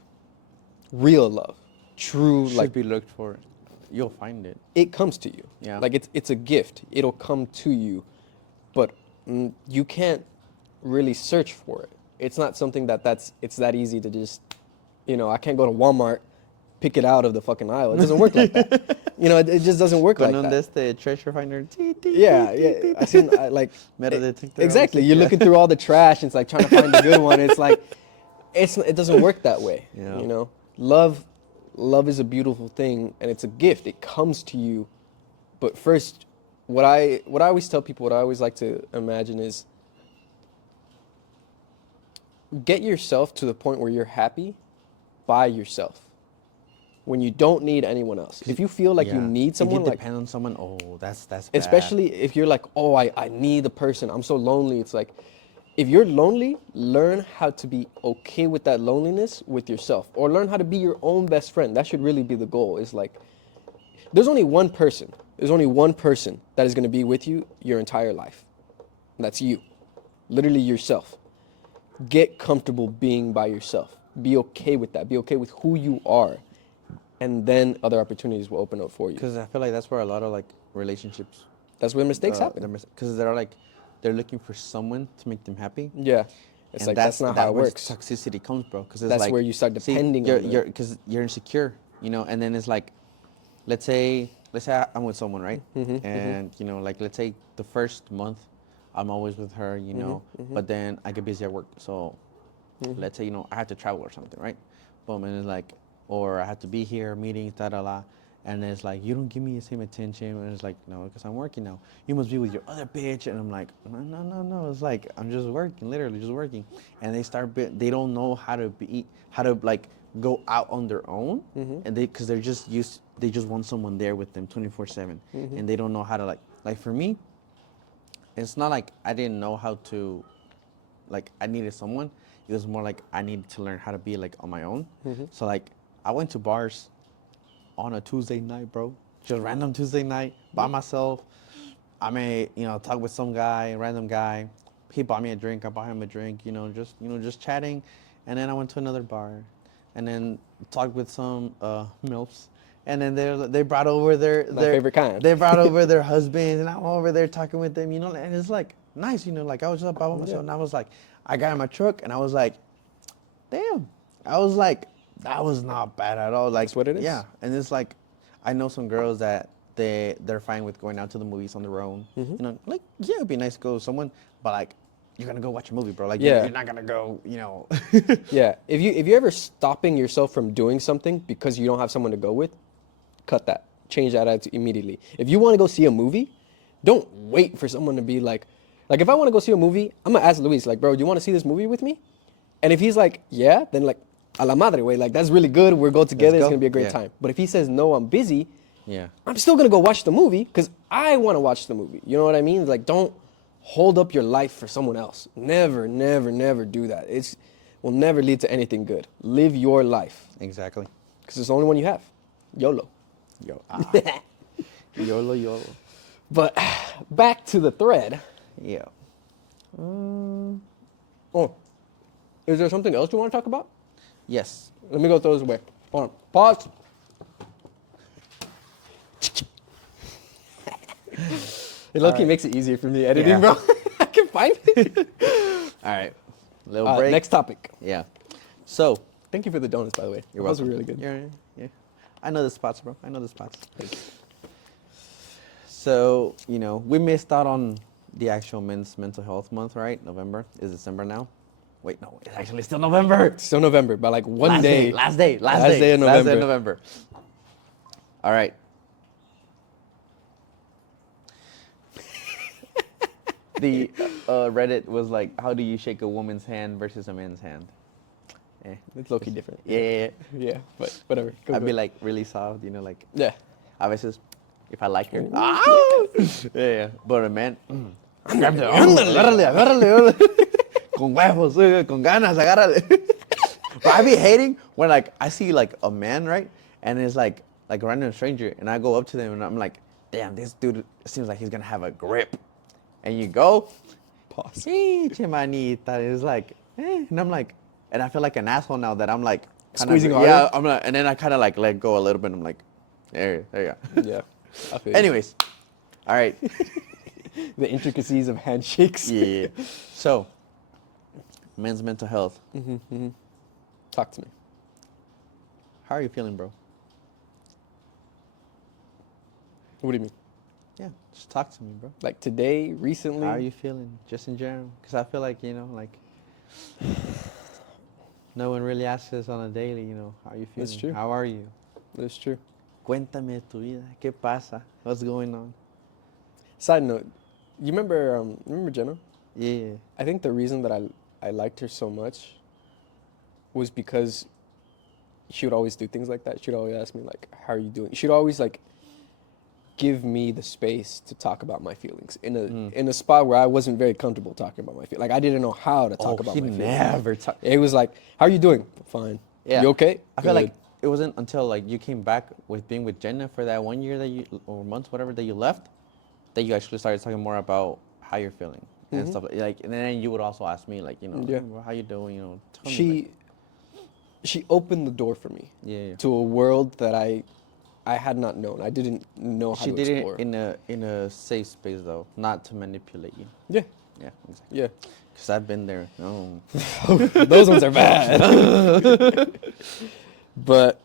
real love, true, Should like, be looked for. You'll find it. it comes to you. Yeah. Like, it's a gift. It'll come to you, but you can't really search for it. It's not something it's that easy to just, I can't go to Walmart, pick it out of the fucking aisle. It doesn't work like that. It just doesn't work like that. The treasure finder. Yeah. I seen like metal detector. Exactly. You're looking through all the trash, and it's like trying to find the good one. It's like, it doesn't work that way. Yeah. Love is a beautiful thing, and it's a gift. It comes to you. But first, what I always tell people, what I always like to imagine is, get yourself to the point where you're happy by yourself. When you don't need anyone else. If you feel like you need someone, if you depend on someone, that's bad. Especially if you're like, I need a person, I'm so lonely. It's like, if you're lonely, learn how to be okay with that loneliness with yourself, or learn how to be your own best friend. That should really be the goal. Is like, there's only one person that is going to be with you your entire life. And that's you, literally yourself. Get comfortable being by yourself. Be okay with that. Be okay with who you are. And then other opportunities will open up for you. Because I feel like that's where a lot of like relationships. That's where mistakes happen. Because they're looking for someone to make them happy. Yeah, it's and like that's not how it works. Toxicity comes, bro. Because that's like, where you start depending on you're because you're insecure, and then it's like, let's say I'm with someone, right? And like let's say the first month, I'm always with her, but then I get busy at work, so let's say I have to travel or something, right? Boom, and it's like. Or I have to be here, meetings, and it's like, you don't give me the same attention. And it's like, no, because I'm working now. You must be with your other bitch. And I'm like, no. It's like, I'm just working, literally just working. And they don't know how to like go out on their own. And because they just want someone there with them 24/7. And they don't know how to like for me, it's not like I didn't know how to, like I needed someone. It was more like I needed to learn how to be like on my own. So like, I went to bars on a Tuesday night, bro. Just random Tuesday night by myself. I may, talk with some guy, random guy. He bought me a drink. I bought him a drink. Just chatting. And then I went to another bar, and then talked with some milfs. And then they brought over their favorite kind. They brought over their husbands, and I'm over there talking with them. And it's like nice, like I was just by myself, and I was like, I got in my truck, and I was like, damn. I was like. That was not bad at all. Like, that's what it is. Yeah, and it's like, I know some girls that they're fine with going out to the movies on their own. Like it'd be nice to go with someone, but like, you're gonna go watch a movie, bro. Like, you're not gonna go, Yeah, if you're ever stopping yourself from doing something because you don't have someone to go with, cut that. Change that attitude immediately. If you want to go see a movie, don't wait for someone to be like if I want to go see a movie, I'm gonna ask Luis, like, bro, do you want to see this movie with me? And if he's like, yeah, then like, a la madre way, like that's really good. We'll go together. It's gonna be a great time. But if he says no, I'm busy. Yeah. I'm still gonna go watch the movie because I want to watch the movie. You know what I mean? Like, don't hold up your life for someone else. Never, never, never do that. Will never lead to anything good. Live your life. Exactly. Because it's the only one you have. YOLO. YOLO. But back to the thread. Yeah. Is there something else you want to talk about? Yes. Let me go throw this away. Hold on. Pause. It low-key makes it easier for me editing, bro. I can find it. All right. Little break. Next topic. Yeah. So. Thank you for the donuts, by the way. Those were really good. Yeah. I know the spots, bro. I know the spots. So, we missed out on the actual Men's Mental Health Month, right? November. Is December now? Wait, no, it's actually still November. Still November, but like one day. Last day of November. Last day of November. All right. The Reddit was like, how do you shake a woman's hand versus a man's hand? It's low-key different. Yeah. Yeah, but whatever. Go, I'd go. be like really soft, you know, like Yeah. a veces if I like her. Ooh, Yeah. But a man, agárrale. Con huevos, con ganas, agárrale. But I be hating when like I see like a man, right? And it's like a random stranger, and I go up to them and I'm like, damn, this dude seems like he's gonna have a grip. And you go, Pause. pinche manita. It's like, and I'm like, and I feel like an asshole now that I'm like kinda, Squeezing harder? Yeah, I'm like, and then I kind of like let go a little bit. And I'm like, there you go. Yeah. I feel you. Anyways, all right. The intricacies of handshakes. Yeah. So, men's mental health. Talk to me. How are you feeling, bro? What do you mean? Yeah, just talk to me, bro. Like today, recently? How are you feeling, just in general? Because I feel like, you know, like, no one really asks us on a daily, you know, how are you feeling? That's true. How are you? That's true. Cuéntame de tu vida. ¿Qué pasa? What's going on? Side note, you remember Jenna? Yeah. I think the reason that I liked her so much was because she would always do things like that. She'd always ask me like, how are you doing? She'd always like give me the space to talk about my feelings in a spot where I wasn't very comfortable talking about my feelings. Like I didn't know how to talk about my feelings. never talk. It was like, how are you doing? Fine. Yeah. You okay? I feel Good. like it wasn't until like you came back with being with Jenna for that 1 year that you, or months, whatever, that you left, that you actually started talking more about how you're feeling and stuff like, and then you would also ask me like, you know, Yeah. how you doing, you know, tell me, She opened the door for me Yeah. to a world that I had not known. I didn't know how She to did explore. it in a safe space though, not to manipulate you. Yeah, Yeah, exactly. yeah. Because I've been there. No. Those ones are bad. But,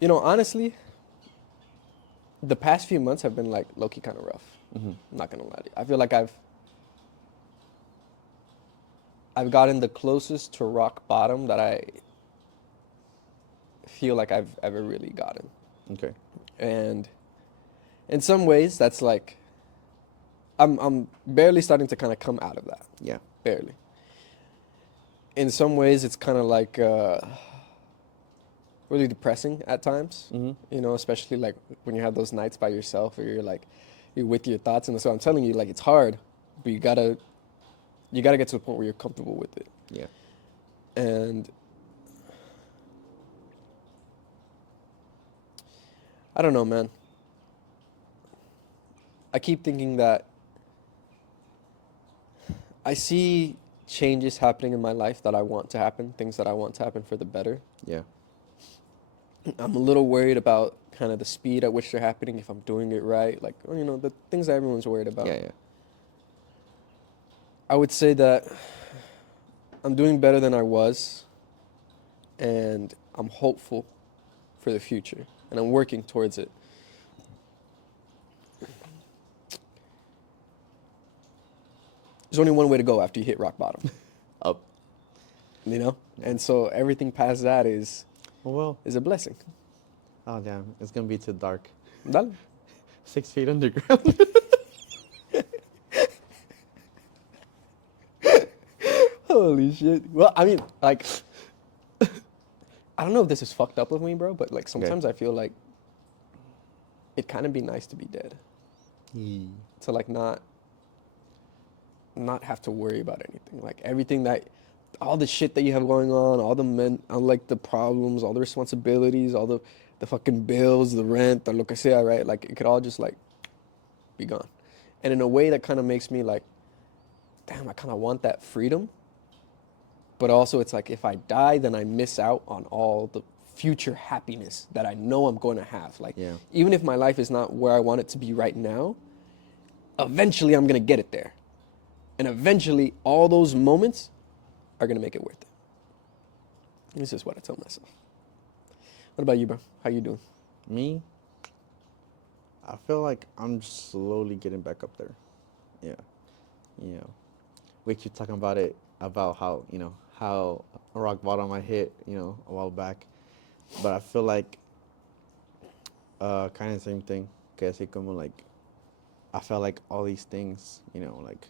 you know, honestly, the past few months have been like low-key kind of rough. I'm not gonna lie to you. I feel like I've gotten the closest to rock bottom that I feel like I've ever really gotten. Okay. And in some ways, that's like, I'm barely starting to kind of come out of that. Yeah. Barely. In some ways, it's kind of like really depressing at times. You know, especially like when you have those nights by yourself or you're like, you're with your thoughts. And so I'm telling you, like, it's hard, but you gotta get to the point where you're comfortable with it. Yeah. And I don't know, man. I keep thinking that I see changes happening in my life that I want to happen, things that I want to happen for the better. Yeah. I'm a little worried about kind of the speed at which they're happening, if I'm doing it right, like, you know, the things that everyone's worried about. Yeah. Yeah. I would say that I'm doing better than I was, and I'm hopeful for the future, and I'm working towards it. There's only one way to go after you hit rock bottom, Up. you know? And so everything past that is Well. a blessing. Oh damn! It's gonna be too dark. Dale. 6 feet underground. Holy shit. Well, I mean, like, I don't know if this is fucked up with me, bro, but like sometimes I feel like it'd kind of be nice to be dead. To like not have to worry about anything. Like everything that, all the shit that you have going on, all like the problems, all the responsibilities, all the fucking bills, the rent, the lo que sea, right? Like it could all just like be gone. And in a way that kind of makes me like, damn, I kind of want that freedom. But also it's like if I die, then I miss out on all the future happiness that I know I'm going to have. Like even if my life is not where I want it to be right now, eventually I'm going to get it there. And eventually all those moments are going to make it worth it. This is what I tell myself. What about you, bro? How you doing? Me? I feel like I'm slowly getting back up there. Yeah. You know, we keep talking about it, about how, you know, how rock bottom I hit, you know, a while back. But I feel like kind of the same thing. Que así como like, I felt like all these things, you know, like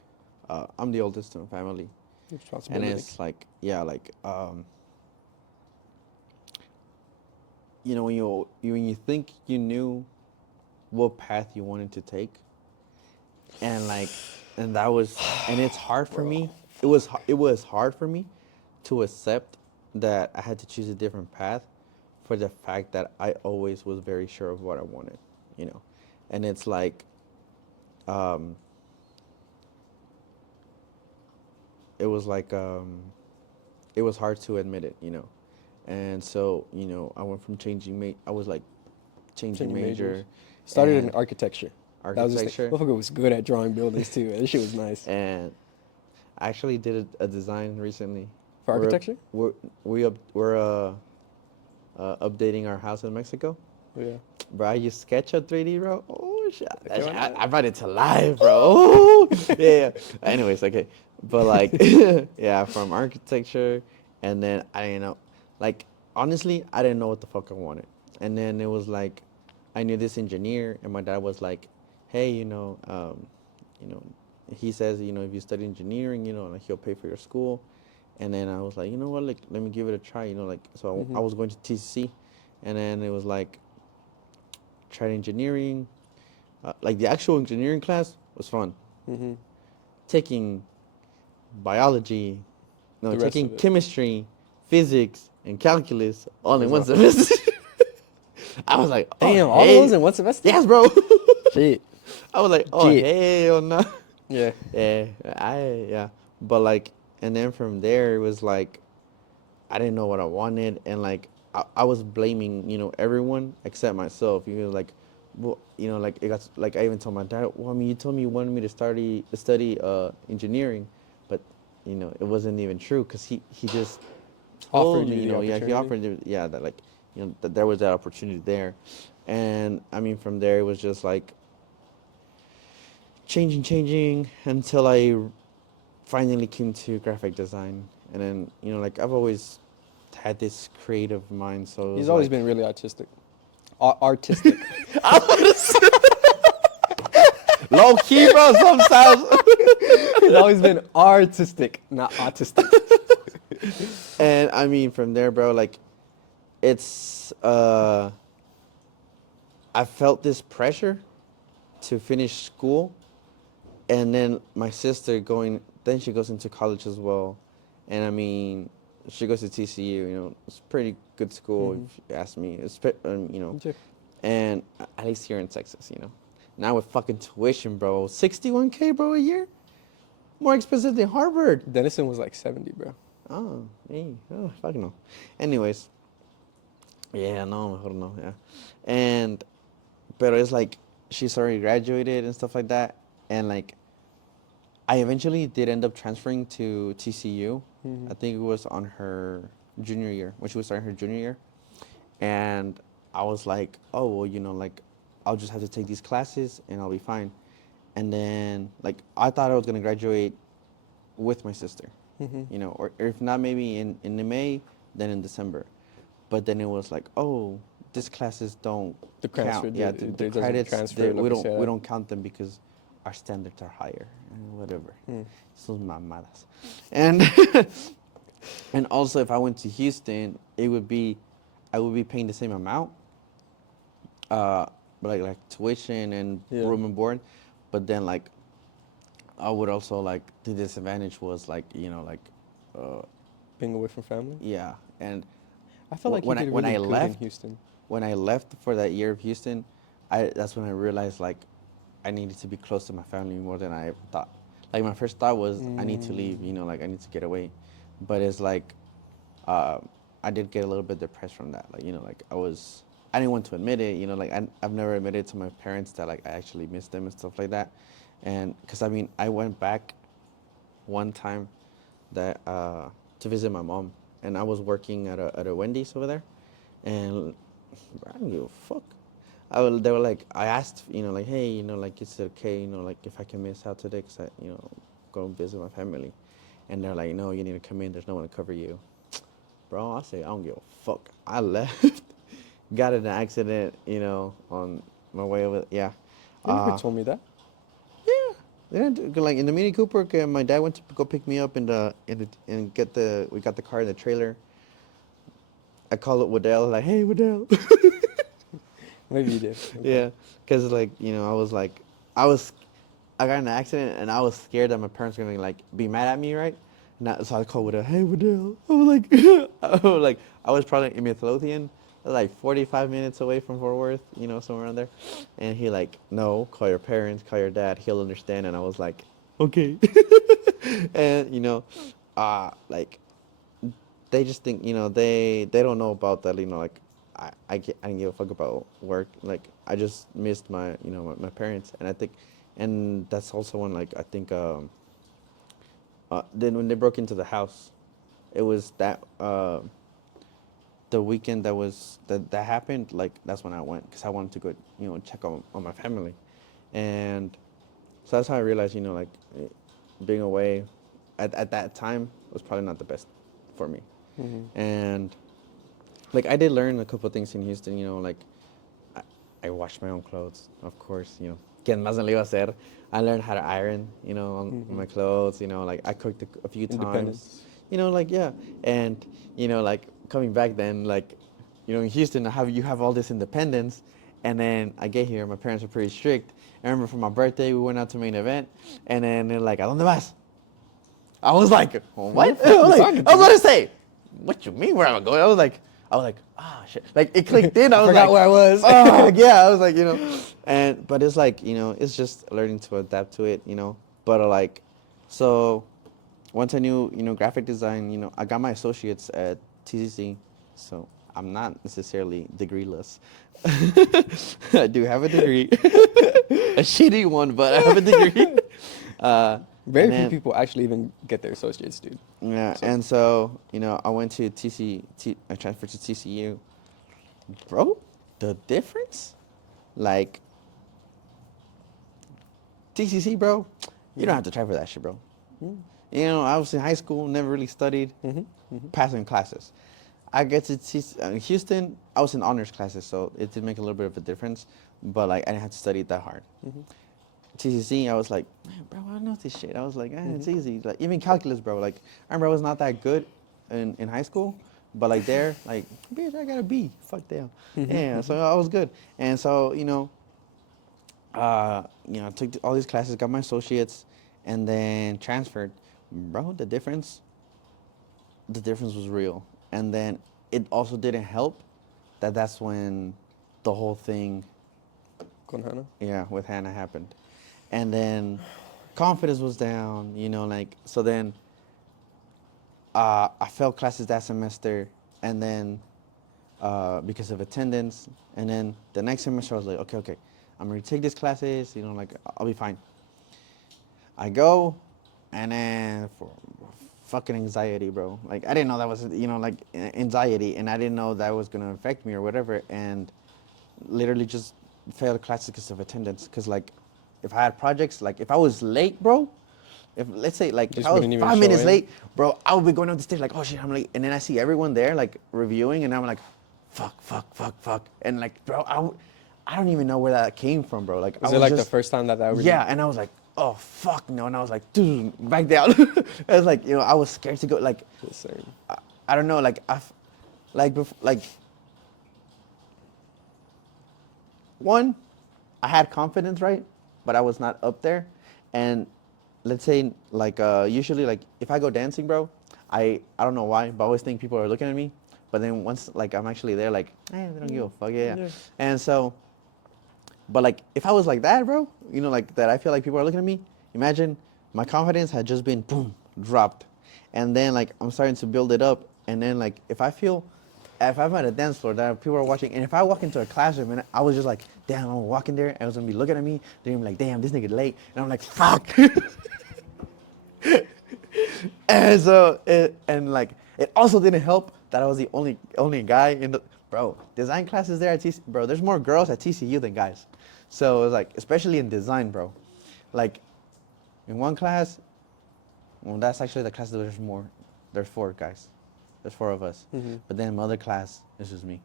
I'm the oldest in the family. And Responsibility. it's like, yeah, like, you know, when you think you knew what path you wanted to take, and like, and that was, and it's hard for me. It was hard for me to accept that I had to choose a different path for the fact that I always was very sure of what I wanted, you know, and it's like, um, it was like, it was hard to admit it, you know, and so, you know, I went from I was like changing Changing majors. major, Started in and architecture. That was just architecture, motherfucker was good at drawing buildings too. That shit was nice. and I actually did a design recently. For architecture? We're updating our house in Mexico. Yeah. Bro, I use SketchUp 3D, bro. Oh shit, Okay, why not? I brought it to life, bro. Oh, yeah. Anyways, okay, but like, yeah, from architecture, and then I didn't know, like, honestly, I didn't know what the fuck I wanted, and then it was like, I knew this engineer, and my dad was like, hey, you know, he says, you know, if you study engineering, you know, like, he'll pay for your school, and then I was like, you know what, like, let me give it a try, you know, like, so I was going to TCC, and then it was like, tried engineering. Like the actual engineering class was fun. Mm-hmm. Taking biology, no, The rest taking of it. chemistry, physics, and calculus all in Was one rough. semester. I was like, oh, Damn, all of hey. those in one semester? Yes, bro. Shit. I was like, oh, Shit. hell no. Yeah. Yeah. But like, and then from there, it was like, I didn't know what I wanted, and like I was blaming, you know, everyone except myself. You know, like, well, you know, like it got like I even told my dad, well, I mean, you told me you wanted me to study engineering, but you know, it wasn't even true because he just Offered told me, you you the know, yeah, he opportunity? offered, yeah, that like, you know, that there was that opportunity there, and I mean, from there it was just like changing until I finally came to graphic design, and then, you know, like I've always had this creative mind, so it He's was always like, been really artistic. Artistic. low key, bro. Sometimes, He's always been artistic, not autistic. and I mean, from there, bro, like it's I felt this pressure to finish school, and then my sister then she goes into college as well, and I mean, she goes to TCU. You know, it's a pretty good school if you ask me. You know, Okay. and at least here in Texas, you know. Now with fucking tuition, bro, 61K, bro, a year, more expensive than Harvard. Denison was like 70, bro. Oh, hey, oh, fucking no. Anyways, yeah, no, mejor no, yeah, and but it's like she's already graduated and stuff like that, and like I eventually did end up transferring to TCU. I think it was on her junior year, when she was starting her junior year. And I was like, oh, well, you know, like, I'll just have to take these classes and I'll be fine. And then, like, I thought I was going to graduate with my sister, you know, or if not maybe in the May, then in December. But then it was like, oh, these classes don't The transfer, count. Yeah, it the doesn't credits, transfer, like we you don't said. count them because our standards are higher and whatever. Hmm. Sus mamadas. And and also if I went to Houston, I would be paying the same amount, uh, like tuition and Yeah. room and board, but then like I would also like the disadvantage was like, you know, like Being away from family. yeah, and I felt like you did when really I good in left, Houston. when I left for that year of Houston, that's when I realized like I needed to be close to my family more than I thought. Like my first thought was I need to leave, you know, like I need to get away, but it's like I did get a little bit depressed from that. Like, you know, like I didn't want to admit it, you know, like I've never admitted to my parents that like I actually miss them and stuff like that, and because I mean I went back one time that to visit my mom, and I was working at a Wendy's over there, and I don't give a fuck. They were like, I asked, you know, like, hey, you know, like, is it okay, you know, like, if I can miss out today, because I, you know, go and visit my family. And they're like, no, you need to come in. There's no one to cover you. Bro, I say, I don't give a fuck. I left, got in an accident, you know, on my way over. Yeah. You never told me that. Yeah. Like in the Mini Cooper, my dad went to go pick me up and we got the car in the trailer. I call it Waddell, like, hey Waddell. Maybe you did. Okay. Yeah, because like I was I got in an accident and I was scared that my parents were gonna like be mad at me, right? So I called Waddell, hey Waddell. I was like, I was probably in Midlothian, like 45 minutes away from Fort Worth, somewhere around there. And he like, no, call your parents, call your dad, he'll understand. And I was like, okay. And like they just think they don't know about that, like I didn't give a fuck about work. Like I just missed my parents, and I think, and that's also when like I think then when they broke into the house, it was that the weekend that happened. Like that's when I went because I wanted to go check on my family, and so that's how I realized like being away at that time was probably not the best for me. And like I did learn a couple of things in Houston, like I washed my own clothes, of course, ¿Quién más me lo iba a hacer? I learned how to iron, on my clothes, like I cooked a few times, Independence. like yeah, and like coming back then, like in Houston, you have all this independence, and then I get here, my parents are pretty strict. I remember for my birthday, we went out to main event, and then they're like, ¿A dónde vas? I was like, what? I was about to say, what you mean where am I going? I was like, ah, shit. Like it clicked in. I was forgot like, where I was. Oh, yeah. I was like, but it's like, it's just learning to adapt to it, But like, so once I knew, graphic design, I got my associates at TCC, so I'm not necessarily degreeless. I do have a degree, a shitty one, but I have a degree. Very few people actually even get their associates, dude. Yeah, and so I went to I transferred to TCU, bro. The difference, like TCC, bro. You don't have to try for that shit, bro. I was in high school, never really studied, passing classes. I get to Houston. I was in honors classes, so it did make a little bit of a difference. But like, I didn't have to study it that hard. TCC, I was like, man, bro, I know this shit. I was like, it's easy. Like even calculus, bro. Like I remember I was not that good in high school, but like there, like, bitch, I got a B. Fuck damn. Yeah, so I was good. And so I took all these classes, got my associates, and then transferred. Bro, the difference was real. And then it also didn't help that's when the whole thing, Con Hannah? yeah, with Hannah happened. And then confidence was down, like, so then I failed classes that semester, and then because of attendance, and then the next semester I was like, okay, I'm gonna take these classes, like I'll be fine. I go, and then for fucking anxiety, bro. Like I didn't know that was, like anxiety, and I didn't know that was gonna affect me or whatever, and literally just failed classes because of attendance. Because like, if I had projects, like if I was late, bro, if let's say like if I was 5 minutes late, bro, I would be going up the stage like, oh shit, I'm late, and then I see everyone there like reviewing, and I'm like, fuck, and like, bro, I don't even know where that came from, bro. Like, Was it like the first time that really? Yeah, and I was like, oh fuck no, and I was like, dude, back down. I was like, I was scared to go. Like, I don't know, like one, I had confidence, right? But I was not up there. And let's say, like, usually, like, if I go dancing, bro, I don't know why, but I always think people are looking at me. But then once, like, I'm actually there, like, they don't give a fuck, yeah. And so, but, like, if I was like that, bro, like, that I feel like people are looking at me, imagine my confidence had just been, boom, dropped. And then, like, I'm starting to build it up. And then, like, if I'm at a dance floor that people are watching, and if I walk into a classroom and I was just like, damn, I'm walking there, and I was gonna be looking at me, they're gonna be like, damn, this nigga late, and I'm like, fuck. And so, like, it also didn't help that I was the only guy in the, bro, design classes there at TCU, bro, there's more girls at TCU than guys. So it was like, especially in design, bro, like, in one class, well, that's actually the class that there's 4 guys. There's 4 of us. But then my other class, it's just me.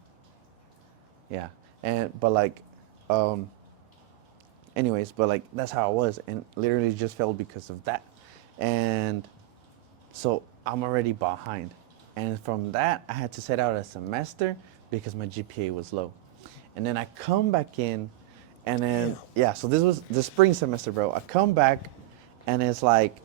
Yeah. But like, anyways, but like that's how I was, and literally just failed because of that. And so I'm already behind. And from that, I had to set out a semester because my GPA was low. And then I come back in, and then, yeah, so this was the spring semester, bro. I come back, and it's like,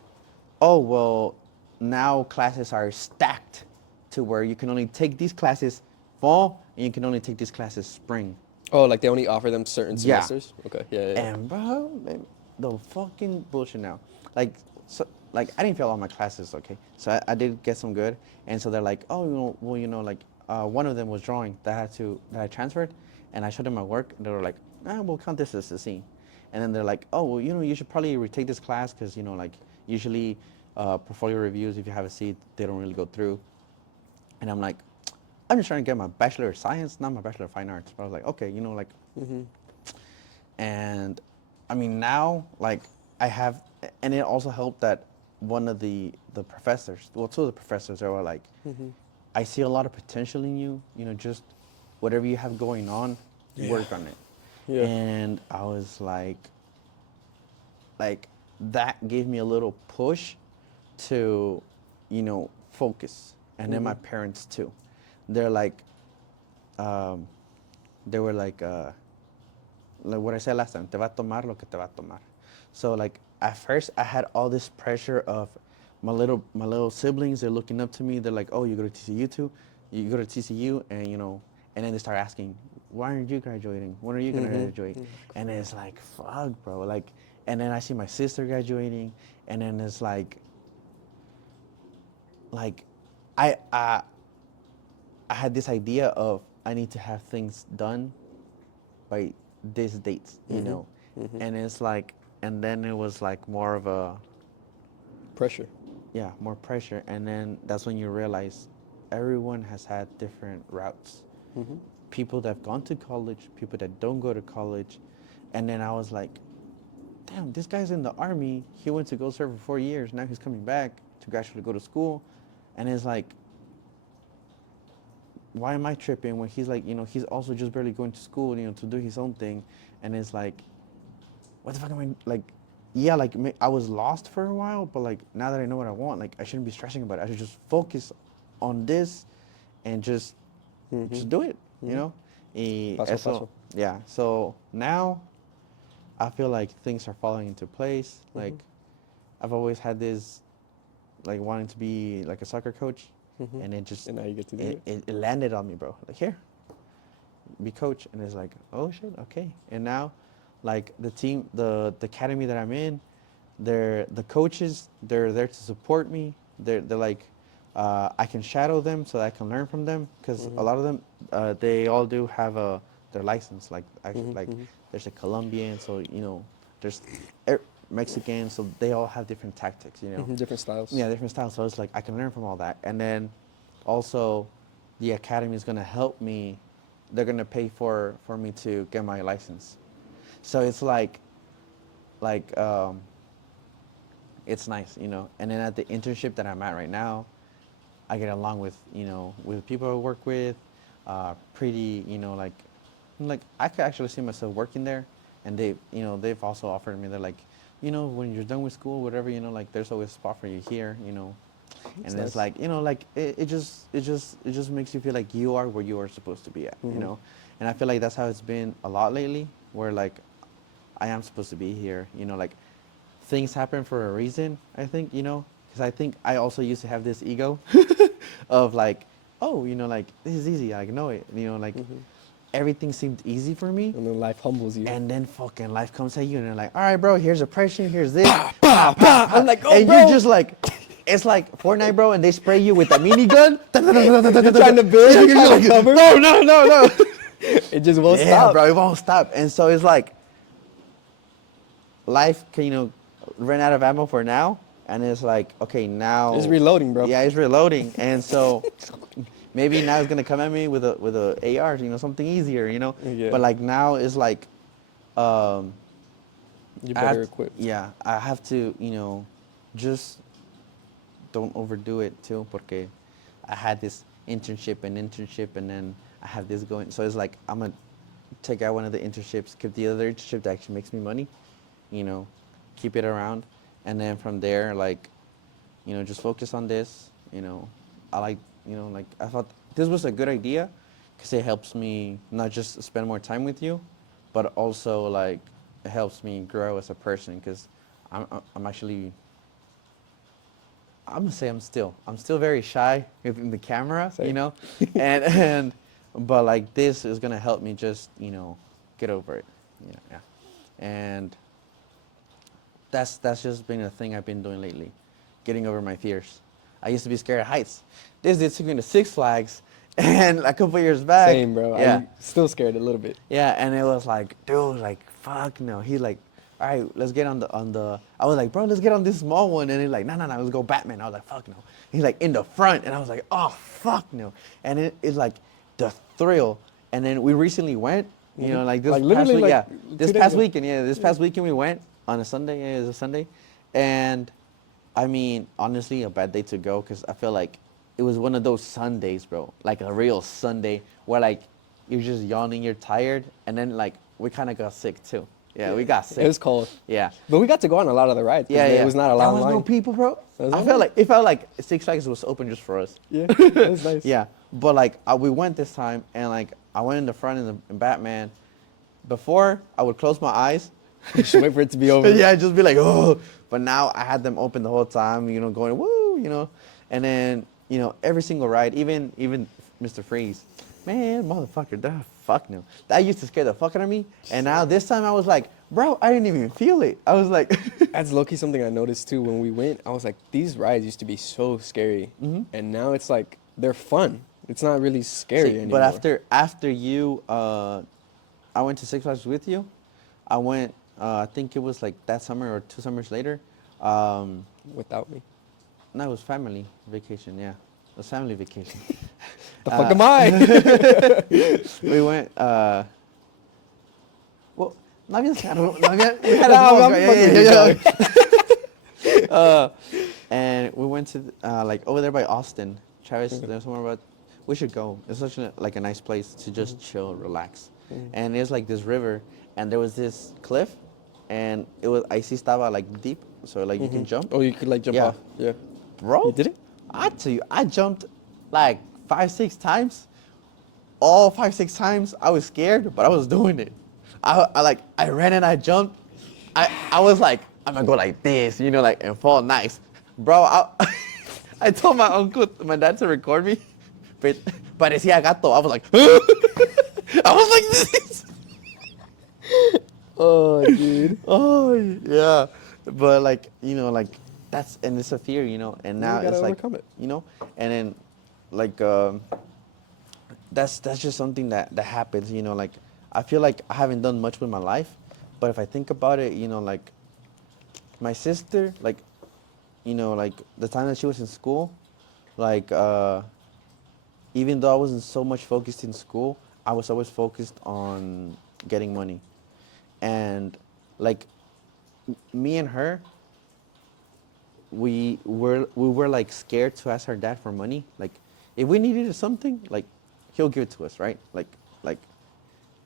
oh, well, now classes are stacked to where you can only take these classes fall, and you can only take these classes spring. Oh, like they only offer them certain Yeah. semesters? Okay, yeah. And bro, man, the fucking bullshit now. Like, so, like I didn't fail all my classes, okay. So I did get some good, and so they're like, oh, well, like, one of them was drawing that I transferred, and I showed them my work, and they were like, we'll count this as a C. And then they're like, oh, well, you should probably retake this class because like usually portfolio reviews, if you have a C, they don't really go through. And I'm like, I'm just trying to get my Bachelor of Science, not my Bachelor of Fine Arts. But I was like, okay, like. And I mean, now, like, I have, and it also helped that one of the professors, well, two of the professors, they were like, I see a lot of potential in you, just whatever you have going on, work on it. Yeah. And I was like, that gave me a little push to, focus. And then my parents too. They're like, they were like what I said last time, te va a tomar lo que te va a tomar. So like at first I had all this pressure of my little siblings, they're looking up to me, they're like, oh, you go to TCU too? You go to TCU, and and then they start asking, why aren't you graduating? When are you gonna graduate? And it's like, fuck, bro. Like, and then I see my sister graduating, and then it's like I had this idea of I need to have things done by these dates, and it's like, and then it was like more of a Pressure. yeah, more pressure, and then that's when you realize everyone has had different routes. People that have gone to college, people that don't go to college, and then I was like, damn, this guy's in the army. He went to go serve for 4 years. Now he's coming back to actually go to school, and it's like, why am I tripping when he's like, he's also just barely going to school, to do his own thing, and it's like, what the fuck am I like? Yeah, like I was lost for a while, but like now that I know what I want, like I shouldn't be stressing about it. I should just focus on this, and just do it, Y Paso a eso, paso. yeah. So now, I feel like things are falling into place. Like, I've always had this, like wanting to be like a soccer coach, and it just And now you get to do it. it landed on me, bro. Like, here, be coach, and it's like, oh shit, okay. And now, like the team, the academy that I'm in, the coaches, they're there to support me. They're like, I can shadow them so that I can learn from them, because a lot of them, they all do have their license. Like actually, like there's a Colombian, so there's Mexican, so they all have different tactics. Different styles. Yeah, different styles. So it's like I can learn from all that, and then also the academy is gonna help me. They're gonna pay for me to get my license. So it's like it's nice, And then at the internship that I'm at right now, I get along with with people I work with, pretty like I could actually see myself working there, and they've also offered me. They're like, when you're done with school, whatever, like there's always a spot for you here, That's and it's nice. like like it just makes you feel like you are where you are supposed to be at, and I feel like that's how it's been a lot lately, where like I am supposed to be here, like things happen for a reason, I think, because I think I also used to have this ego of like, oh, like this is easy, I know it, like everything seemed easy for me. And then life humbles you. And then fucking life comes at you, and they're like, all right, bro, here's oppression, here's this. I'm like, oh, And bro. you're just like, it's like Fortnite, bro, and they spray you with a minigun. You're trying to build, you're trying to cover. No. It just won't Yeah, stop. bro, it won't stop. And so it's like, life can, run out of ammo for now. And it's like, okay, now. It's reloading, bro. Yeah, it's reloading. And so maybe now it's going to come at me with a AR, something easier, Yeah. But like now it's like, You're I have better equipped. Yeah, I have to, just don't overdo it too, porque I had this internship, and then I have this going. So it's like I'm gonna take out one of the internships, keep the other internship that actually makes me money, you know, keep it around, and then from there, like, you know, just focus on this. You know, I like, you know, like I thought this was a good idea because it helps me not just spend more time with you, but also like it helps me grow as a person because I'm actually I'm gonna say I'm still very shy in the camera, you Same. know, and but like this is gonna help me just you know get over it, you know, yeah, and that's just been a thing I've been doing lately, getting over my fears. I used to be scared of heights. This dude took me to Six Flags, and a couple years back, Same, bro. yeah, I'm still scared a little bit. yeah, and it was like, dude, like, fuck no. He's like, all right, let's get on the. I was like, bro, let's get on this small one, and he's like, no, no, no, let's go Batman. I was like, fuck no. He's like in the front, and I was like, oh fuck no. And it's like the thrill. And then we recently went, you know, like this Like, past literally, week, like, yeah, 2 this days past ago. weekend, yeah, this past weekend we went on a Sunday. Yeah, it was a Sunday, and I mean, honestly, a bad day to go because I feel like it was one of those Sundays, bro. Like a real Sunday where like you're just yawning, you're tired, and then like we kind of got sick too. Yeah, we got sick. It was cold. Yeah. But we got to go on a lot of the rides. 'Cause Yeah, there yeah. was not a There lot was of no line. people, bro. There was I no felt line. like it felt like Six Flags was open just for us. Yeah, that was nice. Yeah, but like we went this time, and like I went in the front in Batman. Before I would close my eyes. Just wait for it to be over. Yeah, just be like, oh. But now I had them open the whole time, you know, going woo, you know, and then you know every single ride, even Mr. Freeze, man, motherfucker, that fuck no, that used to scare the fuck out of me, and now this time I was like, bro, I didn't even feel it. I was like, That's low-key something I noticed too when we went. I was like, these rides used to be so scary, and now it's like they're fun. It's not really scary see, anymore. but after you, I went to Six Flags with you. I went, I think it was like that summer or 2 summers later. Without me, No, it was family vacation. Yeah, it was family vacation. the fuck am I? We went. Well, not bien, we had a Nah, small I'm guy, fucking and we went to like over there by Austin. Travis, there's somewhere about. We should go. It's such like a nice place to just chill, relax. And there's like this river, and there was this cliff, and it was I see estaba like deep, so like you can jump. Oh, you could like jump Yeah. off. Yeah. Bro, You did it? I tell you, I jumped like 5-6 times. All 5-6 times, I was scared, but I was doing it. I ran and I jumped. I was like, I'm gonna go like this, you know, like and fall nice, bro. I told my uncle, my dad to record me, but parecía gato. I was like, I was like this. Oh, dude. Oh yeah, but like you know, like that's and it's a fear, you know, and now gotta it's like overcome it. you know, and then like that's just something that happens, you know, like I feel like I haven't done much with my life, but if I think about it, you know, like my sister, like you know, like the time that she was in school, like even though I wasn't so much focused in school, I was always focused on getting money. And like me and her, we were like scared to ask our dad for money. Like if we needed something, like he'll give it to us, right? Like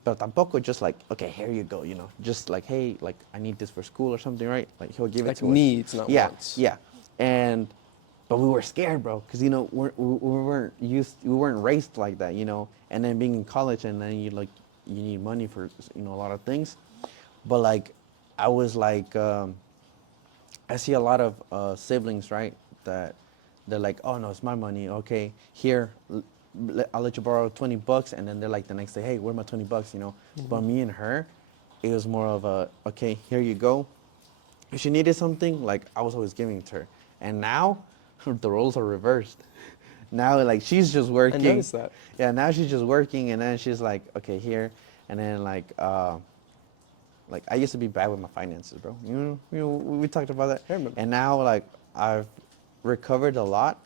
but tampoco just like, okay, here you go, you know. Just like, hey, like I need this for school or something, right? Like he'll give Like it to us. needs, not Yeah, wants. yeah. And but we were scared, bro, because you know we weren't raised like that, you know. And then being in college, and then you need money for you know a lot of things. But like, I was like, I see a lot of siblings, right? That they're like, oh no, it's my money. Okay, here, I'll let you borrow $20, and then they're like the next day, hey, where's my $20? You know. But me and her, it was more of a, okay, here you go. If she needed something, like I was always giving it to her. And now, the roles are reversed. Now, like she's just working. noticed that. Yeah, now she's just working, and then she's like, okay, here, and then like I used to be bad with my finances, bro. You know, we talked about that. I remember. And now, like, I've recovered a lot,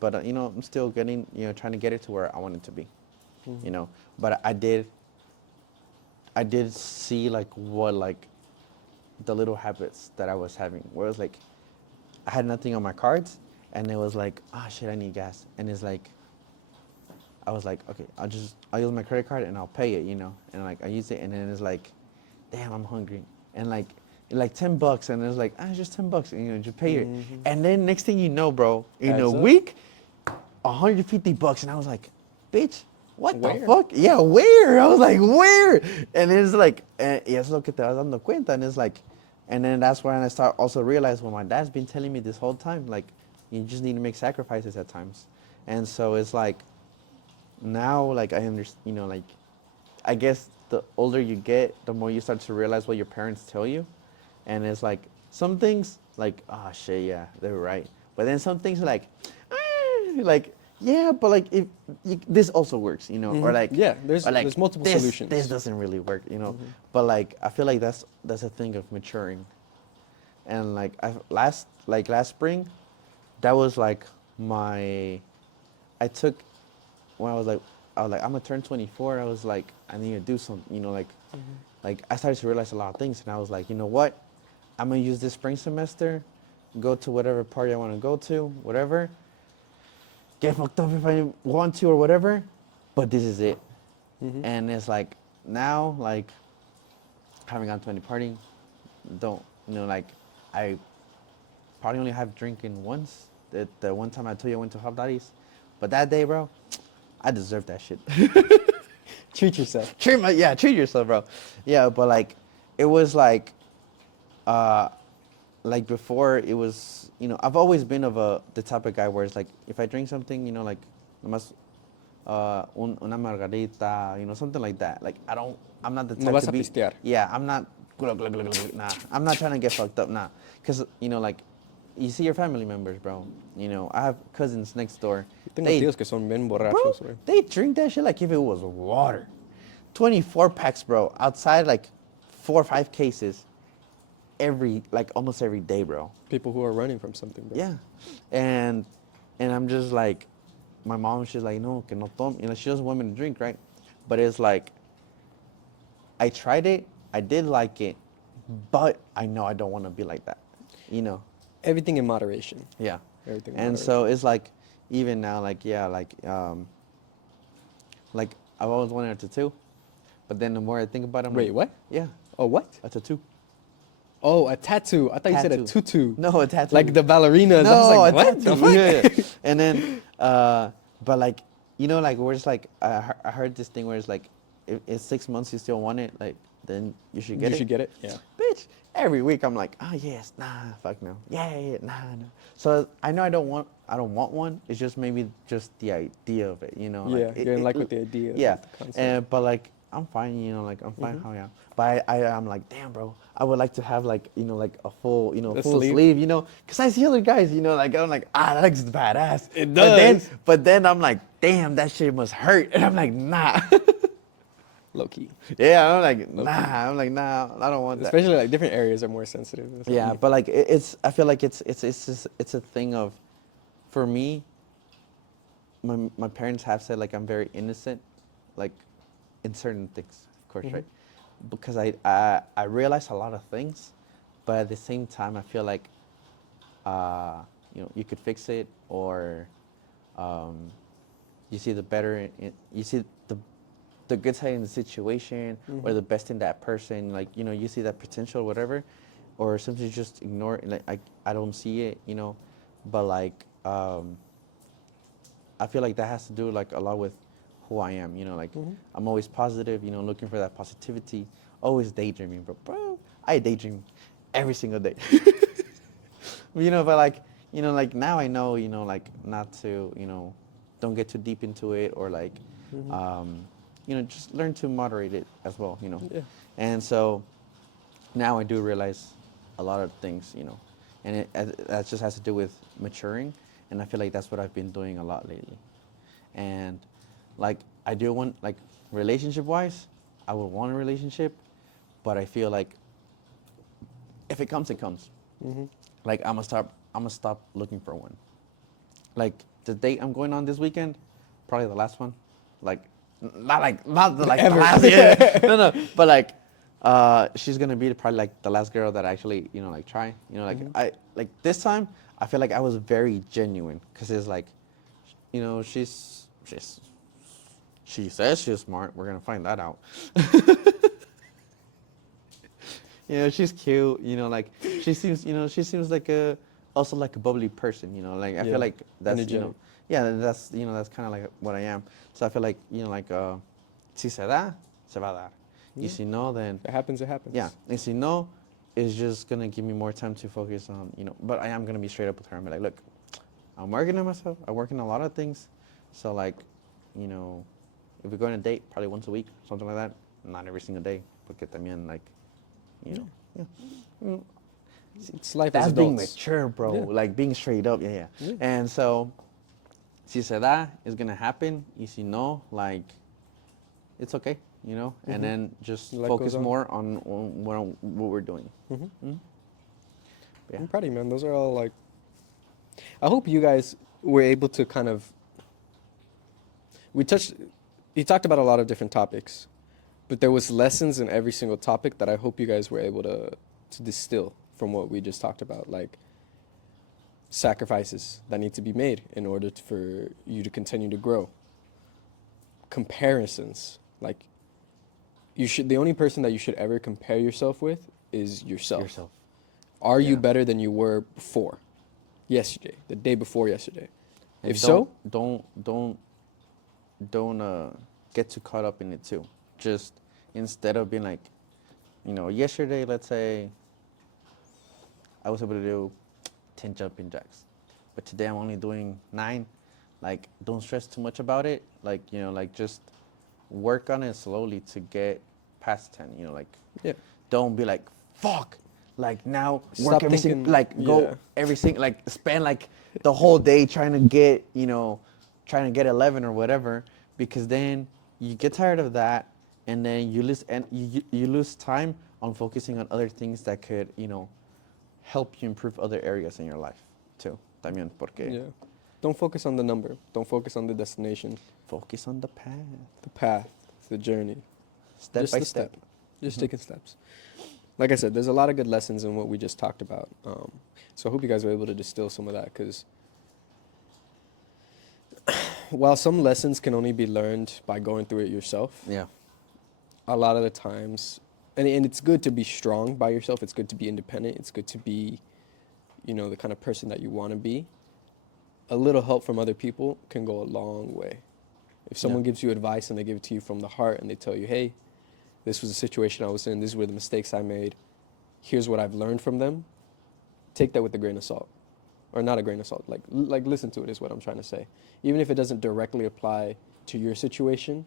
but you know, I'm still getting, you know, trying to get it to where I want it to be, you know. But I did see like what like the little habits that I was having, where it was like I had nothing on my cards, and it was like, ah, shit, I need gas, and it's like I was like, okay, I'll use my credit card and I'll pay it, and like I use it, and then it's like, damn, I'm hungry, and like $10, and it's like, it's just $10, and just pay it, and then next thing you know, bro, in a Adds up. week, $150, and I was like, bitch, what the Where? fuck? Yeah, where? I was like, where? And it's like, es lo que te vas dando cuenta, and it's like, and then that's when I start also realize, well, my dad's been telling me this whole time, like, you just need to make sacrifices at times, and so it's like, now, like, I understand, like, I guess the older you get, the more you start to realize what your parents tell you, and it's like some things like, oh shit, yeah, they were right, but then some things like, like, yeah, but like if this also works, or like, Yeah, or like there's multiple this, solutions. This doesn't really work, but like I feel like that's a thing of maturing, and like last spring, that was like I took when I was like I'm gonna turn 24. I was like, I need to do something, like I started to realize a lot of things, and I was like, you know what, I'm gonna use this spring semester, go to whatever party I want to go to, whatever, get fucked up if I want to or whatever, but this is it. And it's like now, like, haven't gone to any party, don't, like, I probably only have drinking once. The one time I told you I went to Hot Daddy's, but that day, bro, I deserved that shit. Treat yourself. Treat yourself, bro. Yeah, but like, it was like before, it was, I've always been of the type of guy where it's like, if I drink something, like, nomás, una margarita, something like that. Like, I'm not the type No vas to a be. pistear. Yeah, I'm not, nah. I'm not trying to get fucked up, nah. Because, like, you see your family members, bro. I have cousins next door. Tengo tíos que son bien Bro, borrachos, güey. they drink that shit like if it was water. 24 packs, bro. Outside, like 4 or 5 cases almost every day, bro. People who are running from something, bro. Yeah. And I'm just like, my mom, she's like, no, que no tome. She doesn't want me to drink, right? But it's like, I tried it. I did like it. But I know I don't want to be like that, Everything in moderation. Yeah. Everything in And moderation. so it's like, even now, like, yeah, like I've always wanted a tattoo, but then the more I think about it, I'm Wait, like, what? Yeah, Oh, what? a tattoo. Oh, a tattoo. I thought you said a Tattoo. tutu. No, a tattoo. Like the ballerinas. No, I was like, a what? The tattoo. fuck? Yeah. And then, but like, like, where it's like, I heard this thing where it's like, if it's 6 months you still want it, like, then you should get it. You should get it? Yeah. Bitch, every week I'm like, oh yes, nah, fuck no. Yeah, nah. So I know I don't want one. It's just maybe just the idea of it, Yeah, Like, you're in like with the idea. Yeah, The concept. but like, I'm fine, like, I'm fine how I am. But I'm like, damn, bro, I would like to have like, like a full, A full sleeve? sleeve, because I see other guys, like, I'm like, that looks badass. It But does. then I'm like, damn, that shit must hurt. And I'm like, nah. Low key. Yeah, I'm like, nah, I don't want that. Especially like different areas are more sensitive. It's like, Yeah, but like I feel like it's a thing of, for me, my parents have said like I'm very innocent, like, in certain things, of course, right? Because I realize a lot of things, but at the same time I feel like, you could fix it, or you see the better, you see the good side in the situation, or the best in that person, like, you see that potential, whatever, or sometimes you just ignore it, like, I don't see it, but like, I feel like that has to do like a lot with who I am, like, I'm always positive, looking for that positivity, always daydreaming, bro, I daydream every single day. But like, like, now I know, like, not to, don't get too deep into it, or like, just learn to moderate it as well, Yeah. And so now I do realize a lot of things, and that just has to do with maturing, and I feel like that's what I've been doing a lot lately. And like, I do want, like, relationship-wise, I would want a relationship, but I feel like if it comes, it comes. Like, I'm gonna stop looking for one. Like, the date I'm going on this weekend, probably the last one. Like, not the Ever. last. Yeah. No, but like, she's gonna be probably like the last girl that I actually, like, try. Like, I like this time, I feel like I was very genuine, because it's like, she's She says she's smart. We're gonna find that out. You know, she's cute. You know, like she seems like a also like a bubbly person. You know, like I Yeah. feel like that's Energetic. yeah, that's that's kind of like what I am. So I feel like like si se da, se va a dar. Y Yeah. si no, then It happens, it happens. yeah. And si no, it's just gonna give me more time to focus on But I am gonna be straight up with her and be like, look, I'm working on myself. I'm working on a lot of things. So like, if we go on a date, probably once a week, something like that. Not every single day, porque también like, yeah. Mm, It's life That's as being adults. mature, bro. Yeah. Like being straight up, yeah. Yeah. And so, si se da, it's gonna happen. Y si no, like, it's okay, And then just Life focus goes on. more on what we're doing. Mhm. Yeah. I'm proud of you, man. Those are all like. I hope you guys were able to kind of. You talked about a lot of different topics, but there was lessons in every single topic that I hope you guys were able to distill from what we just talked about, like sacrifices that need to be made in order for you to continue to grow. Comparisons, like the only person that you should ever compare yourself with is yourself. Are you Yeah. better than you were before? Yesterday, the day before yesterday. And If so, don't get too caught up in it too. Just instead of being like, yesterday, let's say, I was able to do 10 jumping jacks, but today I'm only doing 9. Like, don't stress too much about it. Like, just work on it slowly to get past 10. Like, yeah. don't be like, fuck. Like now, Stop work every thinking- single, like yeah. go every single, like spend like the whole day trying to get, 11 or whatever, because then you get tired of that, and then you lose time on focusing on other things that could, help you improve other areas in your life too. También porque Yeah. Don't focus on the number. Don't focus on the destination. focus on the path, The path, the journey. step Just by the step. Just taking steps. Like I said, there's a lot of good lessons in what we just talked about. So I hope you guys were able to distill some of that, because while some lessons can only be learned by going through it yourself, Yeah. a lot of the times, and it's good to be strong by yourself. It's good to be independent. It's good to be, the kind of person that you want to be. A little help from other people can go a long way. If someone Yeah. gives you advice and they give it to you from the heart and they tell you, hey, this was a situation I was in, these were the mistakes I made, here's what I've learned from them, take that with a grain of salt. Or not a grain of salt, like listen to it is what I'm trying to say. Even if it doesn't directly apply to your situation,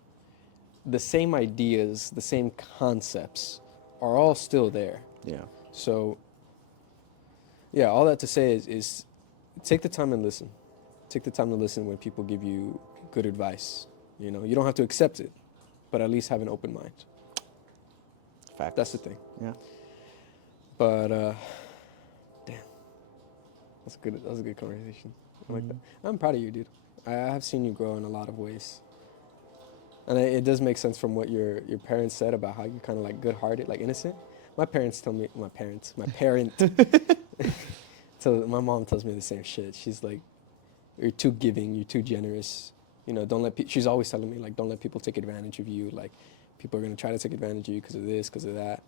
the same ideas, the same concepts are all still there. Yeah. So, yeah, all that to say is take the time and listen. Take the time to listen when people give you good advice. You don't have to accept it, but at least have an open mind. Fact. That's the thing. Yeah. But damn, that was a good conversation. I like that. I'm proud of you, dude. I have seen you grow in a lot of ways, and it does make sense from what your parents said about how you're kind of like good-hearted, like innocent. My parent. So my mom tells me the same shit. She's like, you're too giving, you're too generous. Don't let she's always telling me, like, don't let people take advantage of you. Like, people are going to try to take advantage of you because of this, because of that.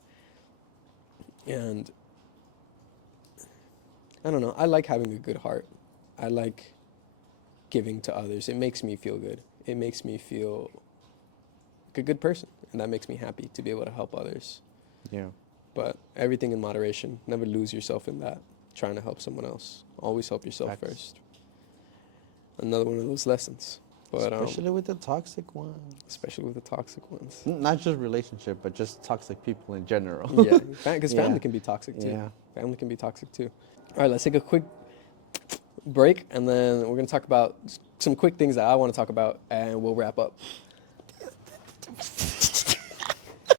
And I don't know. I like having a good heart. I like giving to others. It makes me feel good. It makes me feel like a good person. And that makes me happy to be able to help others. Yeah. But everything in moderation. Never lose yourself in that, trying to help someone else. Always help yourself Facts. first. Another one of those lessons. But Especially with the toxic ones. especially with the toxic ones. Not just relationship, but just toxic people in general. Yeah, because Yeah. family can be toxic too. Yeah. Family can be toxic too. All right, let's take a quick break, and then we're going to talk about some quick things that I want to talk about, and we'll wrap up.